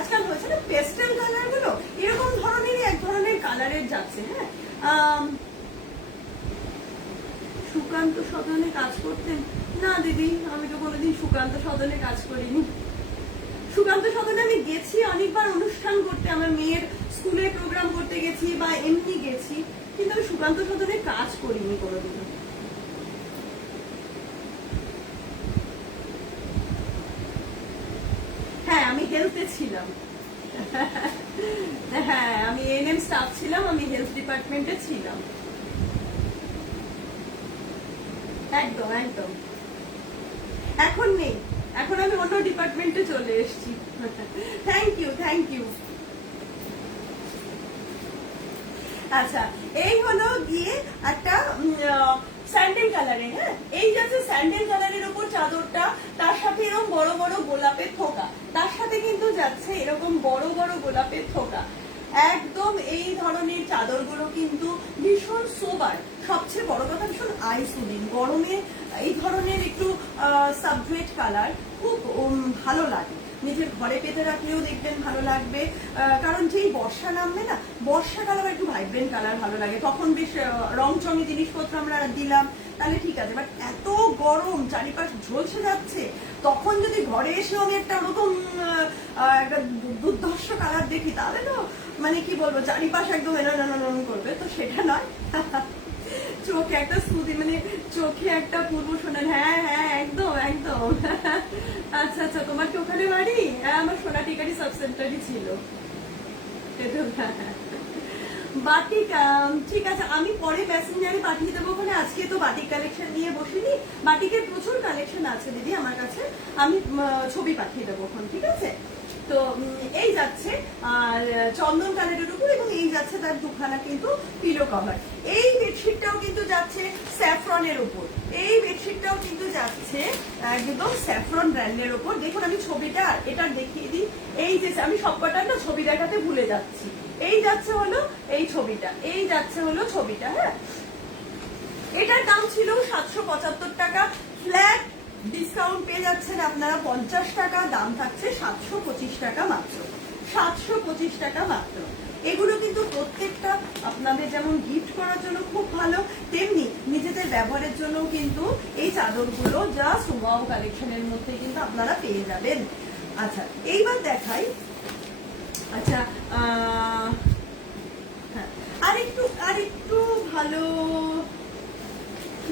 আজকাল হয়েছে না পেস্টেল কালার গুলো, এরকম ধরনেরই এক ধরনের কালারের যাচ্ছে। হ্যাঁ সুকান্ত সদনে কাজ করতেন না দিদি? আমি তো কোনোদিন সুকান্ত সদনে কাজ করিনি। সুকান্ত সদনে আমি গেছি অনেকবার অনুষ্ঠান করতে, আমার মেয়ের স্কুলে প্রোগ্রাম করতে গেছি বা এমনি গেছি, কিন্তু আমি সুকান্ত সদনে কাজ করিনি কোনোদিন। হ্যাঁ আমি হেলথে ছিলাম, হ্যাঁ আমি এএনএম স্টাফ ছিলাম, আমি হেলথ ডিপার্টমেন্টে ছিলাম। একদম একদম, এখন নেই, এখন আমি অন্য ডিপার্টমেন্টে চলে এসেছি। Thank you thank you. আচ্ছা এই হলো গিয়ে একটা স্যান্ডেল কালারে, হ্যাঁ এই যাচ্ছে স্যান্ডেল কালারের উপর চাদরটা, তার সাথে এরকম বড় বড় গোলাপের থোকা, তার সাথে কিন্তু যাচ্ছে এরকম বড় বড় গোলাপের থোকা। একদম এই ধরনের চাদরগুলো কিন্তু ভীষণ সোবার, সবচেয়ে বড় কথা ভীষণ আইসুদিন। গরমে এই ধরনের একটু সাবজুয়েট কালার খুব ভালো লাগে, নিজের ঘরে পেতে রাখলেও দেখবেন ভালো লাগবে। কারণ যেই বর্ষা নামবে না, বর্ষাকাল আবার একটু ভাইব্রেন্ট কালার ভালো লাগে, তখন বেশ রং চঙে জিনিসপত্র আমরা দিলাম তাহলে ঠিক আছে। বাট এত গরম চারিপাশ ঝলসে যাচ্ছে, তখন যদি ঘরে এসেও আমি একটা ওরকম একটা দুর্ধর্ষ কালার দেখি, তাহলে তো মানে কি বলবো, চারিপাশ একদম এনন করবে, তো সেটা নয়। চোখে একটা স্মৃতি, মানে চোখে একটা পূর্ব শোনান। হ্যাঁ হ্যাঁ একদম একদম। আচ্ছা আচ্ছা, তোমার কি ওখানে বাড়ি? হ্যাঁ আমার সোনাটিকারি সাব সেন্টারই ছিল। বাটিক, ঠিক আছে, আমি পরে প্যাসেঞ্জারে পাঠিয়ে দেবো ওখানে। আজকে তো বাটিক কালেকশন নিয়ে বসিনি, বাটিকের প্রচুর কালেকশন আছে দিদি আমার কাছে, আমি ছবি পাঠিয়ে দেবো ওখানে, ঠিক আছে। তো এই যাচ্ছে আর চন্দন কালারের উপর, এবং এই যাচ্ছে তার দুখানা কিন্তু পিলো কভার। এই বেডশিটটাও কিন্তু যাচ্ছে স্যাফরনের উপর, এই বেডশিটটাও কিন্তু যাচ্ছে একদম স্যাফরন ব্র্যান্ডের উপর। দেখুন আমি ছবিটা এটা দেখিয়ে দিই, এই যে আমি সবকটা না ছবি দেখাতে ভুলে যাচ্ছি। এই যাচ্ছে হলো এই ছবিটা, এই যাচ্ছে হলো ছবিটা, হ্যাঁ এটার দাম ছিল 775 টাকা, ফ্ল্যাট ডিসকাউন্ট পেয়ে যাচ্ছেন আপনারা 50 টাকা, দাম থাকছে 725 টাকা মাত্র, 725 টাকা মাত্র। এগুলো কিন্তু প্রত্যেকটা আপনাদের যেমন গিফট করার জন্য খুব ভালো, তেমনি নিজেদের ব্যবহারের জন্য কিন্তু এই চাদরগুলো জাস্ট ওয়াও কালেকশনের মধ্যে কিন্তু আপনারা পেয়ে যাবেন। আচ্ছা এইবার দেখাই, আচ্ছা হ্যাঁ আরেকটু ভালো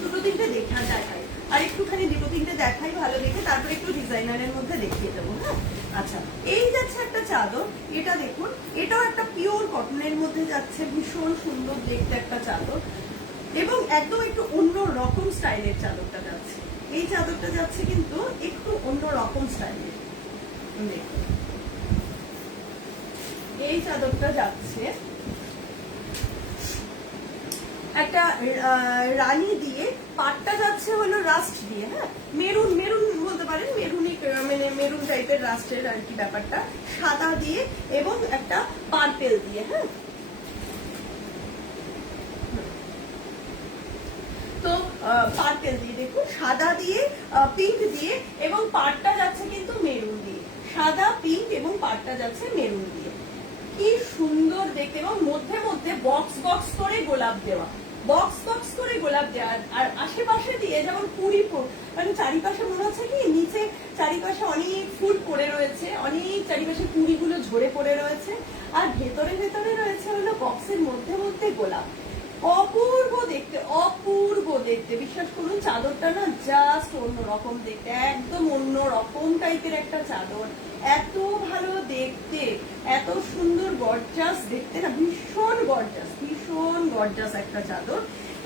দুটো তিনটে দেখাই, আর একটুখানি দুটো তিনটে দেখাই ভালো দেখে, তারপরে একটু ডিজাইনারের মধ্যে দেখিয়ে দেবো, হ্যাঁ। আচ্ছা এই যাচ্ছে একটা চাদর, এটা দেখুন, এটাও একটা পিওর কটনের মধ্যে যাচ্ছে, ভীষণ সুন্দর দেখতে একটা চাদর, এবং একদম একটু অন্য রকম স্টাইলের চাদরটা যাচ্ছে। এই চাদরটা যাচ্ছে কিন্তু একটু অন্য রকম স্টাইলের, দেখুন এই চাদরটা যাচ্ছে একটা রানী দিয়ে, পাটটা যাচ্ছে হলো রাস্ট দিয়ে, হ্যাঁ মেরুন মেরুন বলতে পারেন, মেরুনি মানে মেরুন টাইপের রাস্টের আর কি ব্যাপারটা, সাদা দিয়ে এবং একটা পার্পেল দিয়ে, হ্যাঁ। তো পার্পেল দিয়ে দেখুন, সাদা দিয়ে পিঙ্ক দিয়ে, এবং পাটটা যাচ্ছে কিন্তু মেরুন দিয়ে, সাদা পিঙ্ক এবং পাটটা যাচ্ছে মেরুন দিয়ে। কি সুন্দর দেখতে, এবং মধ্যে মধ্যে বক্স বক্স করে গোলাপ দেওয়া, বক্স বক্স করে গোলাপ দেওয়া, আর আশেপাশে দিয়ে যেমন কুড়ি, মানে চারিপাশে মনে হচ্ছে কি নিচে চারিপাশে অনেক ফুল পড়ে রয়েছে, অনেক চারিপাশে কুড়িগুলো ঝরে পড়ে রয়েছে, আর ভেতরে ভেতরে রয়েছে হলো বক্সের মধ্যে মধ্যে গোলাপ। অপূর্ব দেখতে, অপূর্ব দেখতে, বিশ্বাস করুন চাদরটা না জাস্ট অন্যরকম দেখতে, একদম অন্য রকম টাইপের একটা চাদর, এত ভালো দেখতে, এত সুন্দর গর্জাস দেখতে না, ভীষণ গর্জাস, ভীষণ গর্জাস একটা চাদর।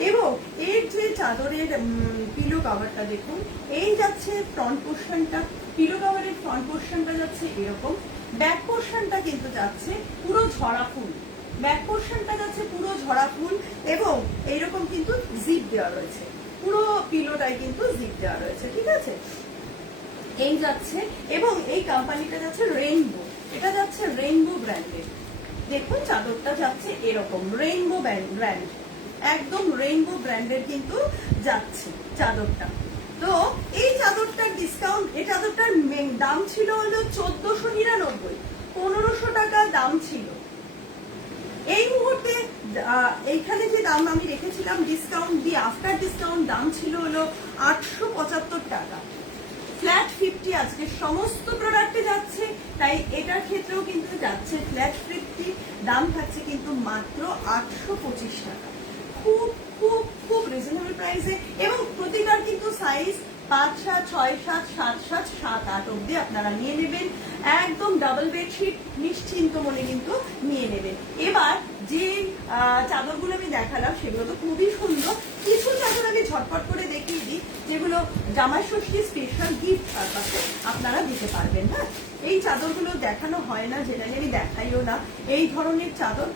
এবং এর যে চাদরের পিলো কভারটা দেখুন, এই যাচ্ছে ফ্রন্ট পোর্শনটা, পিলো কভারের ফ্রন্ট পোর্শনটা যাচ্ছে এরকম, ব্যাক পোর্শনটা কিন্তু যাচ্ছে পুরো ঝরা ফুল, ব্যাক পোর্শনটা যাচ্ছে পুরো ঝরা ফুল, এবং এইরকম কিন্তু জিপ দেওয়া রয়েছে, পুরো পিলোটায় কিন্তু জিপ দেওয়া রয়েছে, ঠিক আছে। এই যাচ্ছে, এবং এই কোম্পানিটা যাচ্ছে রেইনবো, এটা যাচ্ছে রেইনবো ব্র্যান্ডের। দেখুন চাদরটা যাচ্ছে এরকম রেইনবো ব্র্যান্ড, একদম রেইনবো ব্র্যান্ডের কিন্তু যাচ্ছে চাদরটা। তো এই চাদরটার ডিসকাউন্ট, এই চাদরটার দাম ছিল হলো 1499, 1500 টাকা দাম ছিল। এই মুহূর্তে এইখানে যে দাম আমি রেখেছিলাম ডিসকাউন্ট দিয়ে, আফটার ডিসকাউন্ট দাম ছিল হলো 875 টাকা, ফ্ল্যাট 50 আজকে সমস্ত প্রোডাক্টে যাচ্ছে, তাই এটার ক্ষেত্রেও কিন্তু যাচ্ছে ফ্ল্যাট 50, দাম থাকছে কিন্তু মাত্র 825 টাকা, খুব খুব খুব রিজনেবল প্রাইসে। এবং প্রতিটার কিন্তু সাইজ 5, 7, 6, 7, 7, 7, 7, 8 অব্দি আপনারা নিয়ে নেবেন, একদম ডাবল বেডশিট নিশ্চিন্ত মনে কিন্তু নিয়ে নেবেন। এবার যে চাদরগুলো আমি দেখালাম সেগুলো তো খুবই সুন্দর, কিছু চাদর আমি ঝটপট করে দেখিয়ে দিই। যেগুলো জামাই ষষ্ঠী স্পেশাল গিফট পারপাসে আপনারা দিতে পারবেন। হ্যাঁ, এই চাদরগুলো দেখানো হয় না, জেনারেলি আমি দেখাইও না এই ধরনের চাদর,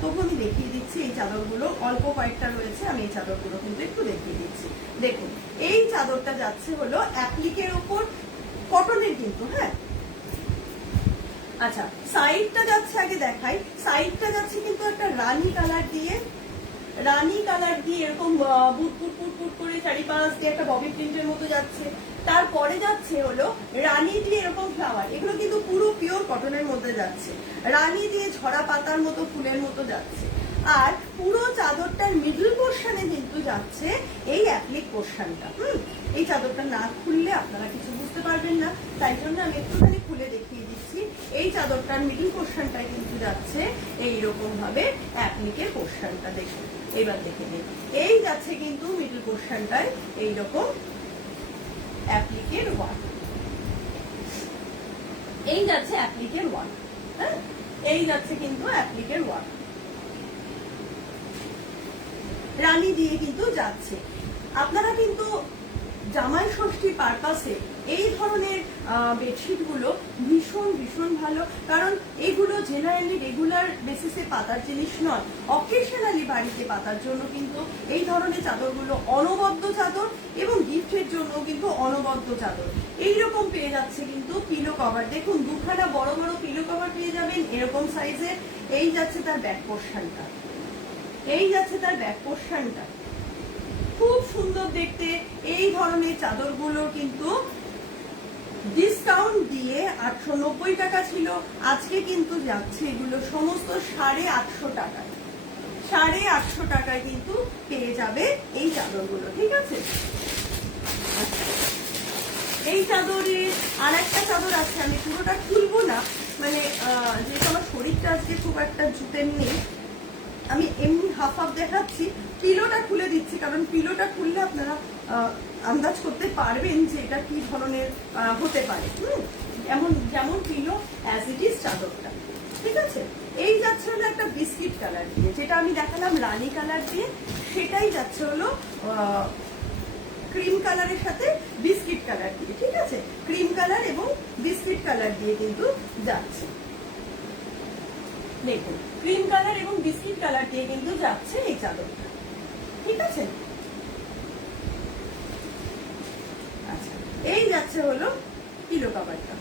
তবু আমি দেখিয়ে দিচ্ছি। এই চাদরগুলো অল্প কয়েকটা রয়েছে, আমি এই চাদরগুলো কিন্তু একটু দেখিয়ে দিচ্ছি। দেখুন, এই চাদরটা যাচ্ছে হলো অ্যাপ্লিকের ওপর, কটনের কিন্তু। হ্যাঁ, আচ্ছা, সাইডটা যাচ্ছে, আগে দেখাই। সাইডটা যাচ্ছে কিন্তু একটা রানী কালার দিয়ে, এরকম বুট বুট বুট বুট করে চারিপাশ দিয়ে একটা ববি প্রিন্টের মতো যাচ্ছে। তারপরে যাচ্ছে হলো রানী দিয়ে এরকম ফ্লাওয়ার, এগুলো কিন্তু পুরো পিওর কটনের মধ্যে যাচ্ছে। রানী দিয়ে ঝরা পাতার মতো ফুলের মতো যাচ্ছে। আর পুরো চাদরটার মিডল পোর্শনে কিন্তু যাচ্ছে এই অ্যাপ্লিক পোর্শনটা। এই চাদরটা না খুললে আপনারা কিছু বুঝতে পারবেন না, তাই জন্য আমি একটুখানি খুলে দেখিয়ে দিচ্ছি। এই চাদরটার মিডল পোর্শনটায় কিন্তু যাচ্ছে এইরকম ভাবে অ্যাপ্লিকের পোর্শনটা। দেখুন, এবার দেখে নিন, এই যাচ্ছে কিন্তু মিডল পোর্শনটায় এইরকম অ্যাপ্লিকের ওয়ার্ক, এই যাচ্ছে অ্যাপ্লিকের ওয়ার্ক। হ্যাঁ, এই যাচ্ছে কিন্তু অ্যাপ্লিকের ওয়ার্ক, রানী দিয়ে কিন্তু যাচ্ছে। আপনারা কিন্তু জামাই ষষ্ঠী পারপাসে এই ধরনের বেডশিট গুলো ভীষণ ভীষণ ভালো, কারণ এগুলো জেনারেলি রেগুলার বেসিসে পাতার জিনিস নয়, অকেশনালি বাড়িতে পাতার জন্য কিন্তু এই ধরনের চাদরগুলো অনবদ্য চাদর, এবং গিফটের জন্য কিন্তু অনবদ্য চাদর। এইরকম পেয়ে যাচ্ছে কিন্তু পিলো কভার। দেখুন, দুখানা বড় বড় পিলো কভার পেয়ে যাবেন এরকম সাইজের। এই যাচ্ছে তার ব্যাক পোর্শনটা, এই যাচ্ছে তার ব্যাক পোর্শনটা, খুব সুন্দর দেখতে। এই ধরনের চাদরগুলো কিন্তু ডিসকাউন্ট দিয়ে 890 টাকা ছিল, আজকে কিন্তু যাচ্ছে এগুলো সমস্ত 850 টাকায়। 850 টাকায় কিন্তু পেয়ে যাবে এই চাদরগুলো, ঠিক আছে। এই চাদরে আর একটা চাদর আছে, আমি পুরোটা খুলবো না, মানে যেহেতু আমার শরীরটা আজকে খুব একটা জুতের নেই, আমি এমনি হাফ হাফ দেখাচ্ছি। পিলোটা খুলে দিচ্ছি, কারণ পিলোটা খুললে আপনারা আন্দাজ করতে পারবেন যে এটা কি ধরনের হতে পারে। যেমন পিলো অ্যাজ ইট ইজ চাদরটা, ঠিক আছে। এই যাচ্ছে হলো একটা বিস্কিট কালার দিয়ে, যেটা আমি দেখালাম রানী কালার দিয়ে, সেটাই যাচ্ছে হলো ক্রিম কালারের সাথে বিস্কিট কালার দিয়ে, ঠিক আছে। ক্রিম কালার এবং বিস্কিট কালার দিয়ে কিন্তু যাচ্ছে। দেখুন, ক্রিম কালার এবং বিস্কিট কালার দিয়ে কিন্তু যাচ্ছে এই চাদরটা, ঠিক আছে। আচ্ছা, এই যাচ্ছে হলো পিলো কভারটা,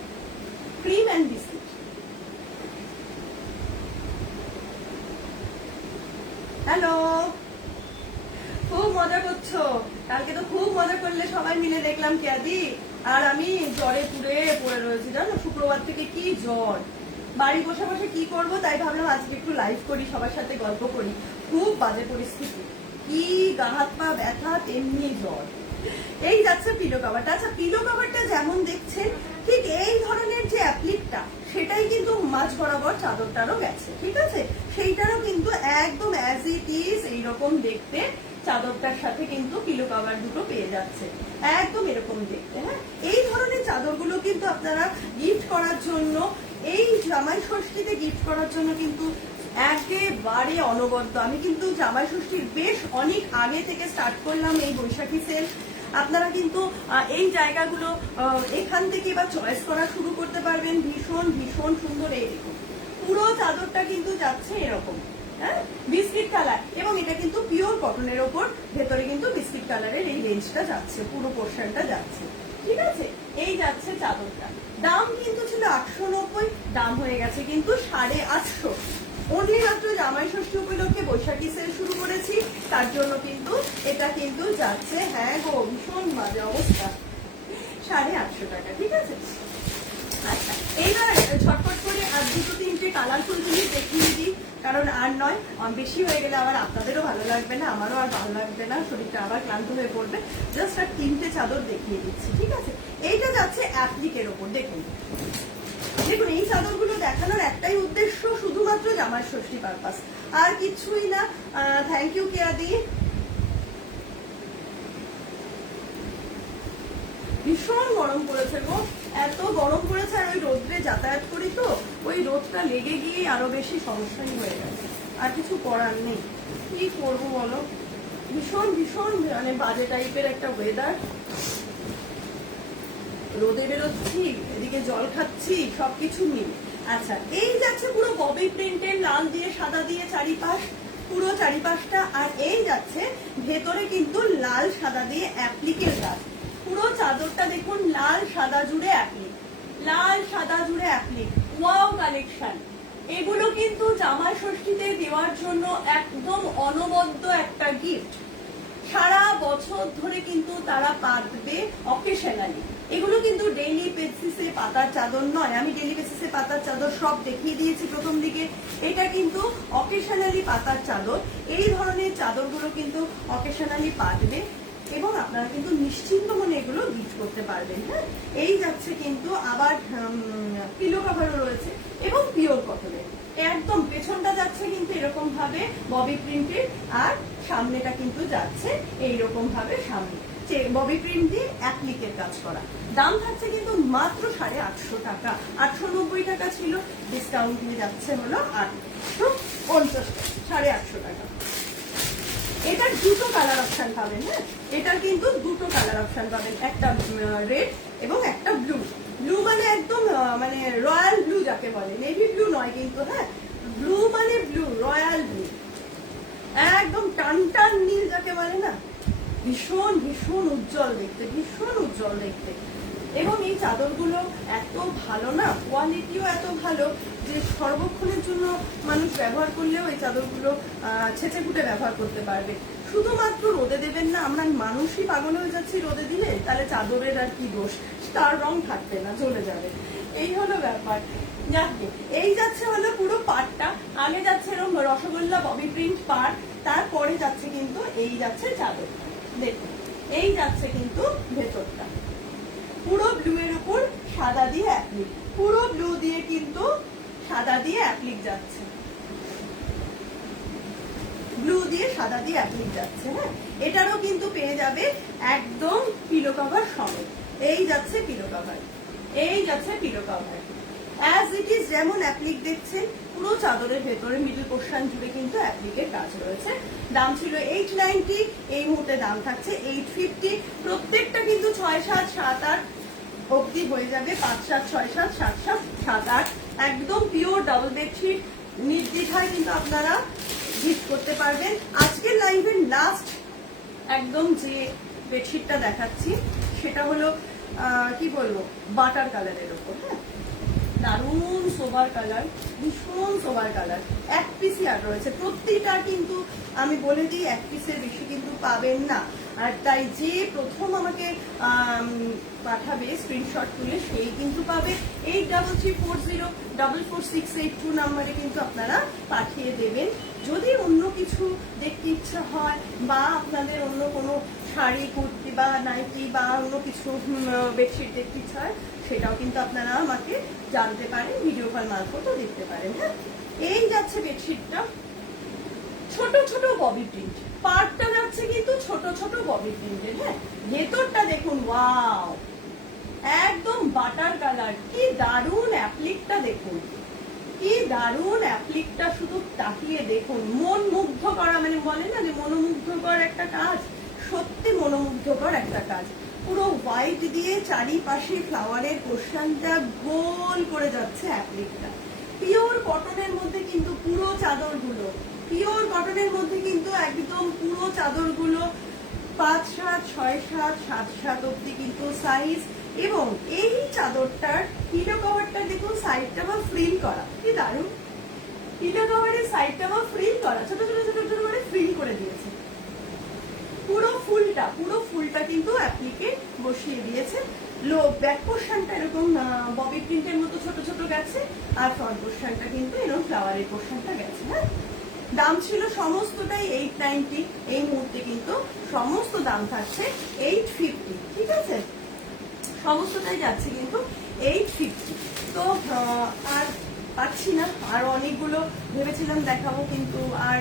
ক্রিম এন্ড বিস্কিট। হ্যালো, খুব মজা করছো, কালকে তো খুব মজা করলে সবাই মিলে, দেখলাম কেয়াদি। আর আমি জ্বরে পুড়ে পড়ে রয়েছি, জানো, শুক্রবার থেকে কি জ্বর। বাড়ি বসে বসে কি করব, তাই ভাবলাম আজকে একটু লাইভ করি, সবার সাথে গল্প করি। খুব বাজে পরিস্থিতি, কি গা হাত পা ব্যথা, তেমনি জ্বর। এই যাচ্ছে পিলো কভারটা। আচ্ছা, পিলো কভারটা যেমন দেখছেন ঠিক এই ধরনের যে অ্যাপ্লিকটা, সেটাই কিন্তু মাঝ বরাবর চাদরটারও গেছে, ঠিক আছে। সেইটারও কিন্তু একদম অ্যাজ ইট ইজ এইরকম দেখতে চাদরটার সাথে কিন্তু পিলো কভার দুটো পেয়ে যাচ্ছে, একদম এরকম দেখতে। হ্যাঁ, এই ধরনের চাদরগুলো কিন্তু আপনারা গিফট করার জন্য, এই জামাই ষষ্ঠীতে গিফট করার জন্য কিন্তু একেবারে অনবদ্য। আমি কিন্তু জামাই ষষ্ঠীর বেশ অনেক আগে থেকে স্টার্ট করলাম এই বৈশাখী সেল। আপনারা কিন্তু এই জায়গাগুলো এখান থেকে এবার চয়েস করা শুরু করতে পারবেন। ভীষণ ভীষণ সুন্দর। এই দেখুন, পুরো চাদরটা কিন্তু যাচ্ছে এরকম, হ্যাঁ, বিস্কিট কালার, এবং এটা কিন্তু পিওর কটনের ওপর, ভেতরে কিন্তু বিস্কিট কালারের এই রেঞ্জটা যাচ্ছে, পুরো পোর্শনটা যাচ্ছে, ঠিক আছে। এই যাচ্ছে চাদরটা। দাম কিন্তু ছিল 890, দাম হয়ে গেছে কিন্তু 850। অনলি মাত্র জামাই ষষ্ঠী উপলক্ষে বৈশাখী সেল শুরু করেছি, তার জন্য কিন্তু এটা কিন্তু যাচ্ছে, হ্যাঁ গো, ভীষণ বাজে অবস্থা, 850 টাকা, ঠিক আছে। আচ্ছা, এইবার ছটফট করে আর দুটো তিনটে কালারফুল জিনিস দেখিয়ে দিই, কারণ আর নয়, বেশি হয়ে গেলে আবার আপনাদেরও ভালো লাগবে না, আমারও আর ভালো লাগবে না, শরীরটা আবার ক্লান্ত হয়ে পড়বে। জাস্ট আর তিনটে চাদর দেখিয়ে দিচ্ছি, ঠিক আছে। এইটা যাচ্ছে অ্যাপ্লিকের ওপর। দেখুন দেখুন, এই চাদরগুলো দেখানোর একটাই উদ্দেশ্য, শুধুমাত্র জামাই ষষ্ঠী পারপাস, আর কিছুই না। থ্যাংক ইউ কেয়াদি। ভীষণ গরম পড়েছে গো, এত গরম পড়েছে, আর ওই রোদ্রে যাতায়াত করি তো, ওই রোদটা লেগে গিয়ে আরো বেশি সমস্যাই হয়ে গেছে। আর কিছু করার নেই, কি করবো বলো, ভীষণ ভীষণ মানে বাজে টাইপের একটা ওয়েদার, রোদে বেরোচ্ছি, এদিকে জল খাচ্ছি, সবকিছু মিলে। আচ্ছা, এই যাচ্ছে পুরো ববি প্রিন্টের, লাল দিয়ে সাদা দিয়ে চারিপাশ, পুরো চারিপাশটা। আর এই যাচ্ছে ভেতরে কিন্তু লাল সাদা দিয়ে অ্যাপ্লিকের কাজ। পুরো চাদরটা দেখুন লাল সাদা জুড়ে অ্যাপ্লিক, লাল সাদা জুড়ে অ্যাপ্লিক। Wow collection. এগুলো কিন্তু জামাই ষষ্ঠীতে দেওয়ার জন্য একদম অনবদ্য একটা গিফট। সারা বছর ধরে কিন্তু তারা পাতবে অকেশনালি। এগুলো কিন্তু ডেইলি বেসিসে পাতার চাদর নয়, আমি ডেইলি বেসিসে পাতার চাদর সব দেখিয়ে দিয়েছি প্রথম দিকে। এটা কিন্তু অকেশনালি পাতার চাদর। এই ধরনের চাদরগুলো কিন্তু অকেশনালি পাতবে এবং আপনারা কিন্তু নিশ্চিন্ত মনে এগুলো গিফট করতে পারবেন। হ্যাঁ, এই যাচ্ছে কিন্তু আবার পিলো কভারও রয়েছে এবং পিওর কটনের। একদম পেছনটা যাচ্ছে কিন্তু এরকম ভাবে ববি প্রিন্টের, আর সামনেটা কিন্তু যাচ্ছে এইরকম ভাবে সামনে ববি প্রিন্ট দিয়ে অ্যাপ্লিকের কাজ করা। দাম থাকছে কিন্তু মাত্র 850 টাকা, 890 টাকা ছিল, ডিসকাউন্ট দিয়ে যাচ্ছে হলো 850, 850 টাকা। এটার দুটো কালার অপশন পাবেন। হ্যাঁ, এটার কিন্তু দুটো কালার অপশন পাবেন, একটা রেড এবং একটা ব্লু। ব্লু মানে একদম মানে রয়্যাল ব্লু যাকে বলে, নেভি ব্লু নয় কিন্তু। হ্যাঁ, ব্লু মানে ব্লু, রয়্যাল ব্লু, একদম টান টান নীল যাকে বলে না, ভীষণ ভীষণ উজ্জ্বল দেখতে, ভীষণ উজ্জ্বল দেখতে। এবং এই চাদরগুলো এত ভালো না, কোয়ালিটিও এত ভালো যে সর্বক্ষণের জন্য মানুষ ব্যবহার করলেও এই চাদরগুলো ছেঁচে কুটে ব্যবহার করতে পারবে। শুধুমাত্র রোদে দেবেন না, আমরা মানুষই পাগল হয়ে যাচ্ছি রোদে দিলে, তাহলে চাদরের আর কি দোষ, তার রং থাকবে না, জ্বলে যাবে। এই হলো ব্যাপার। যাকে এই যাচ্ছে হলো পুরো পাড়টা, আগে যাচ্ছে এরকম রসগোল্লা ববি প্রিন্ট পাড়, তারপরে যাচ্ছে কিন্তু এই যাচ্ছে চাদরটা। দেখুন, এই যাচ্ছে কিন্তু ভেতরটা পুরো ব্লু এর উপর সাদা দিয়ে অ্যাপ্লিক, পুরো ব্লু দিয়ে কিন্তু সাদা দিয়ে অ্যাপ্লিক যাচ্ছে, ব্লু দিয়ে সাদা দিয়ে অ্যাপ্লিক যাচ্ছে। হ্যাঁ, এটারও কিন্তু পেয়ে যাবে একদম পিলো কভার সমেত। এই যাচ্ছে পিলো কভার, এই যাচ্ছে pillow cover as it is, যেমন অ্যাপ্লিক দেখছেন পুরো চাদরের ভেতরে মিডল পোর্শন জুড়ে কিন্তু অ্যাপ্লিকের কাজ রয়েছে। দাম ছিল 890, এই মুহূর্তে দাম থাকছে 850। প্রত্যেকটা কিন্তু 6, 7, 7, 8 অব্দি হয়ে যাবে, 5, 7, 6, 7, 7, 7, 7, 8। একদম পিওর ডাবল বেডশিট, নির্দ্বিধায় কিন্তু আপনারা গিফট করতে পারবেন। আজকের লাইভের লাস্ট একদম যে বেডশিটটা দেখাচ্ছি সেটা হলো কি বলবো, বাটার কালারের ওপর। হ্যাঁ, দারুণ সোবার কালার, ভীষণ সোবার কালার। এক পিসই আর রয়েছে, প্রত্যেকটা কিন্তু আমি বলে দিই এক পিসের বেশি কিন্তু পাবেন না। আর তাই যে প্রথম আমাকে পাঠাবে স্ক্রিনশট তুলে সেই কিন্তু পাবে। 8334044682 নাম্বারে কিন্তু আপনারা পাঠিয়ে দেবেন। যদি অন্য কিছু দেখতে ইচ্ছা হয় বা আপনাদের অন্য কোনো শাড়ি, কুর্তি বা নাইটি বা অন্য কিছু বেডশিট দেখতে ইচ্ছা হয়, সেটাও কিন্তু আপনারা আমাকে জানতে পারেন, ভিডিও কল মারফতও দেখতে পারেন। হ্যাঁ, এই যাচ্ছে বেডশিটটা, ছোট ছোট ববি প্রিন্ট, পার্টটা যাচ্ছে কিন্তু ছোট ছোট ববি প্রিন্টের। হ্যাঁ, ভেতরটা দেখুন, ওয়াও, একদম বাটার কালার, কি দারুণ অ্যাপ্লিকটা দেখুন, কি দারুণ অ্যাপ্লিকটা, শুধু তাকিয়ে দেখুন, মন মুগ্ধ করা, মানে বলে না যে মনোমুগ্ধকর একটা কাজ, সত্যি মনোমুগ্ধকর একটা কাজ। পুরো হোয়াইট দিয়ে চারিপাশে ফ্লাওয়ারের পোর্শনটা গোল করে যাচ্ছে অ্যাপ্লিকটা। পিওর কটনের মধ্যে কিন্তু পুরো চাদরগুলো, পিওর কটনের মধ্যে কিন্তু একদম পুরো চাদরগুলো 5, 7, 6, 7, 7, 7 অব্দি কিন্তু সাইজ। এবং এই চাদরটার পিলো কভারটা দেখুন, সাইডটা বা ফ্রিল করা, কি দারুণ, পিলো কভারের সাইডটা বা ফ্রিল করা, ছোট ছোট ছোট ছোট করে ফ্রিল করে দিয়েছে। পুরো ফুলটা কিন্তু অ্যাপ্লিকে বসিয়ে দিয়েছে। ব্যাক পোর্শনটা এরকম ববি প্রিন্টের মতো ছোট ছোট গেছে, আর ফ্রন্ট পোর্শনটা কিন্তু এরকম ফ্লাওয়ারের পোর্শনটা গেছে। হ্যাঁ, দাম ছিল সমস্তটাই 890, এই মুহূর্তে কিন্তু সমস্ত দাম থাকছে 850। ঠিক আছে, সমস্তটাই যাচ্ছে কিন্তু 850। তো আর পাচ্ছি না, আর অনেকগুলো ভেবেছিলাম দেখাবো কিন্তু আর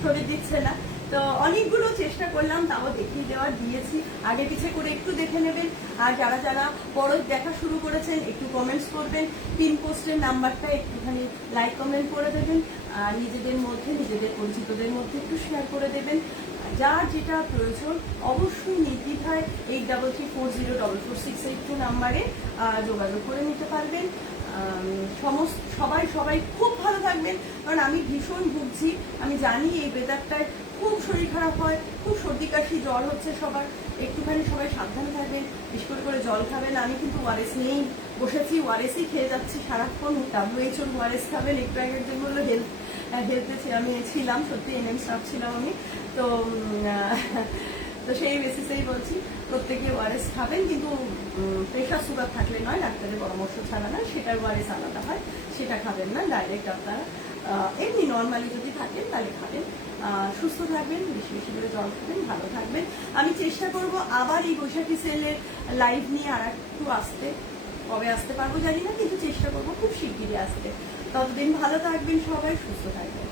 ছবি দিচ্ছে না, তো অনেকগুলো চেষ্টা করলাম, তাও দেখিয়ে দেওয়ার দিয়েছি। আগে পিছে করে একটু দেখে নেবেন, আর যারা যারা বড় দেখা শুরু করেছেন একটু কমেন্টস করবেন, পিন পোস্টের নাম্বারটা একটুখানি লাইক কমেন্ট করে দেবেন, আর নিজেদের মধ্যে নিজেদের পরিচিতদের মধ্যে একটু শেয়ার করে দেবেন। যার যেটা প্রয়োজন অবশ্যই নির্দ্বিধায় 8334044682 নাম্বারে যোগাযোগ করে নিতে পারবেন। সবাই খুব ভালো থাকবেন, কারণ আমি ভীষণ ভুগছি। আমি জানি এই ওয়েদারটায় খুব শরীর খারাপ হয়, খুব সর্দি কাশি জ্বর হচ্ছে সবার। একটুখানি সবাই সাবধানে থাকবেন, বেশি করে জল খাবেন। আমি কিন্তু ওয়ারেস নিয়েই বসেছি, ওয়ারেসই খেয়ে যাচ্ছি সারাক্ষণ। WHO ওয়ারেস খাবেন, একটু একজন বললো হেলথে আমি ছিলাম, সত্যি NM স্টাফ ছিলাম আমি। তো তো সেই বেসিসেই বলছি প্রত্যেকে ওয়ারেস খাবেন, কিন্তু প্রেশার সুগার থাকলে নয়, ডাক্তারের পরামর্শ ছাড়া নয়, সেটার ওয়ারেস আলাদা হয়, সেটা খাবেন না ডাইরেক্ট আপনারা। এমনি নর্মালি যদি থাকেন তাহলে খাবেন। সুস্থ থাকবেন, বেশি বেশি করে জল খাবেন, ভালো থাকবেন। আমি চেষ্টা করব আবার এই বৈশাখী সেলের লাইভ নিয়ে আর একটু আসতে, কবে আসতে পারবো জানি না, কিন্তু চেষ্টা করবো খুব শিগগিরই আসতে। ততদিন ভালো থাকবেন সবাই, সুস্থ থাকবেন।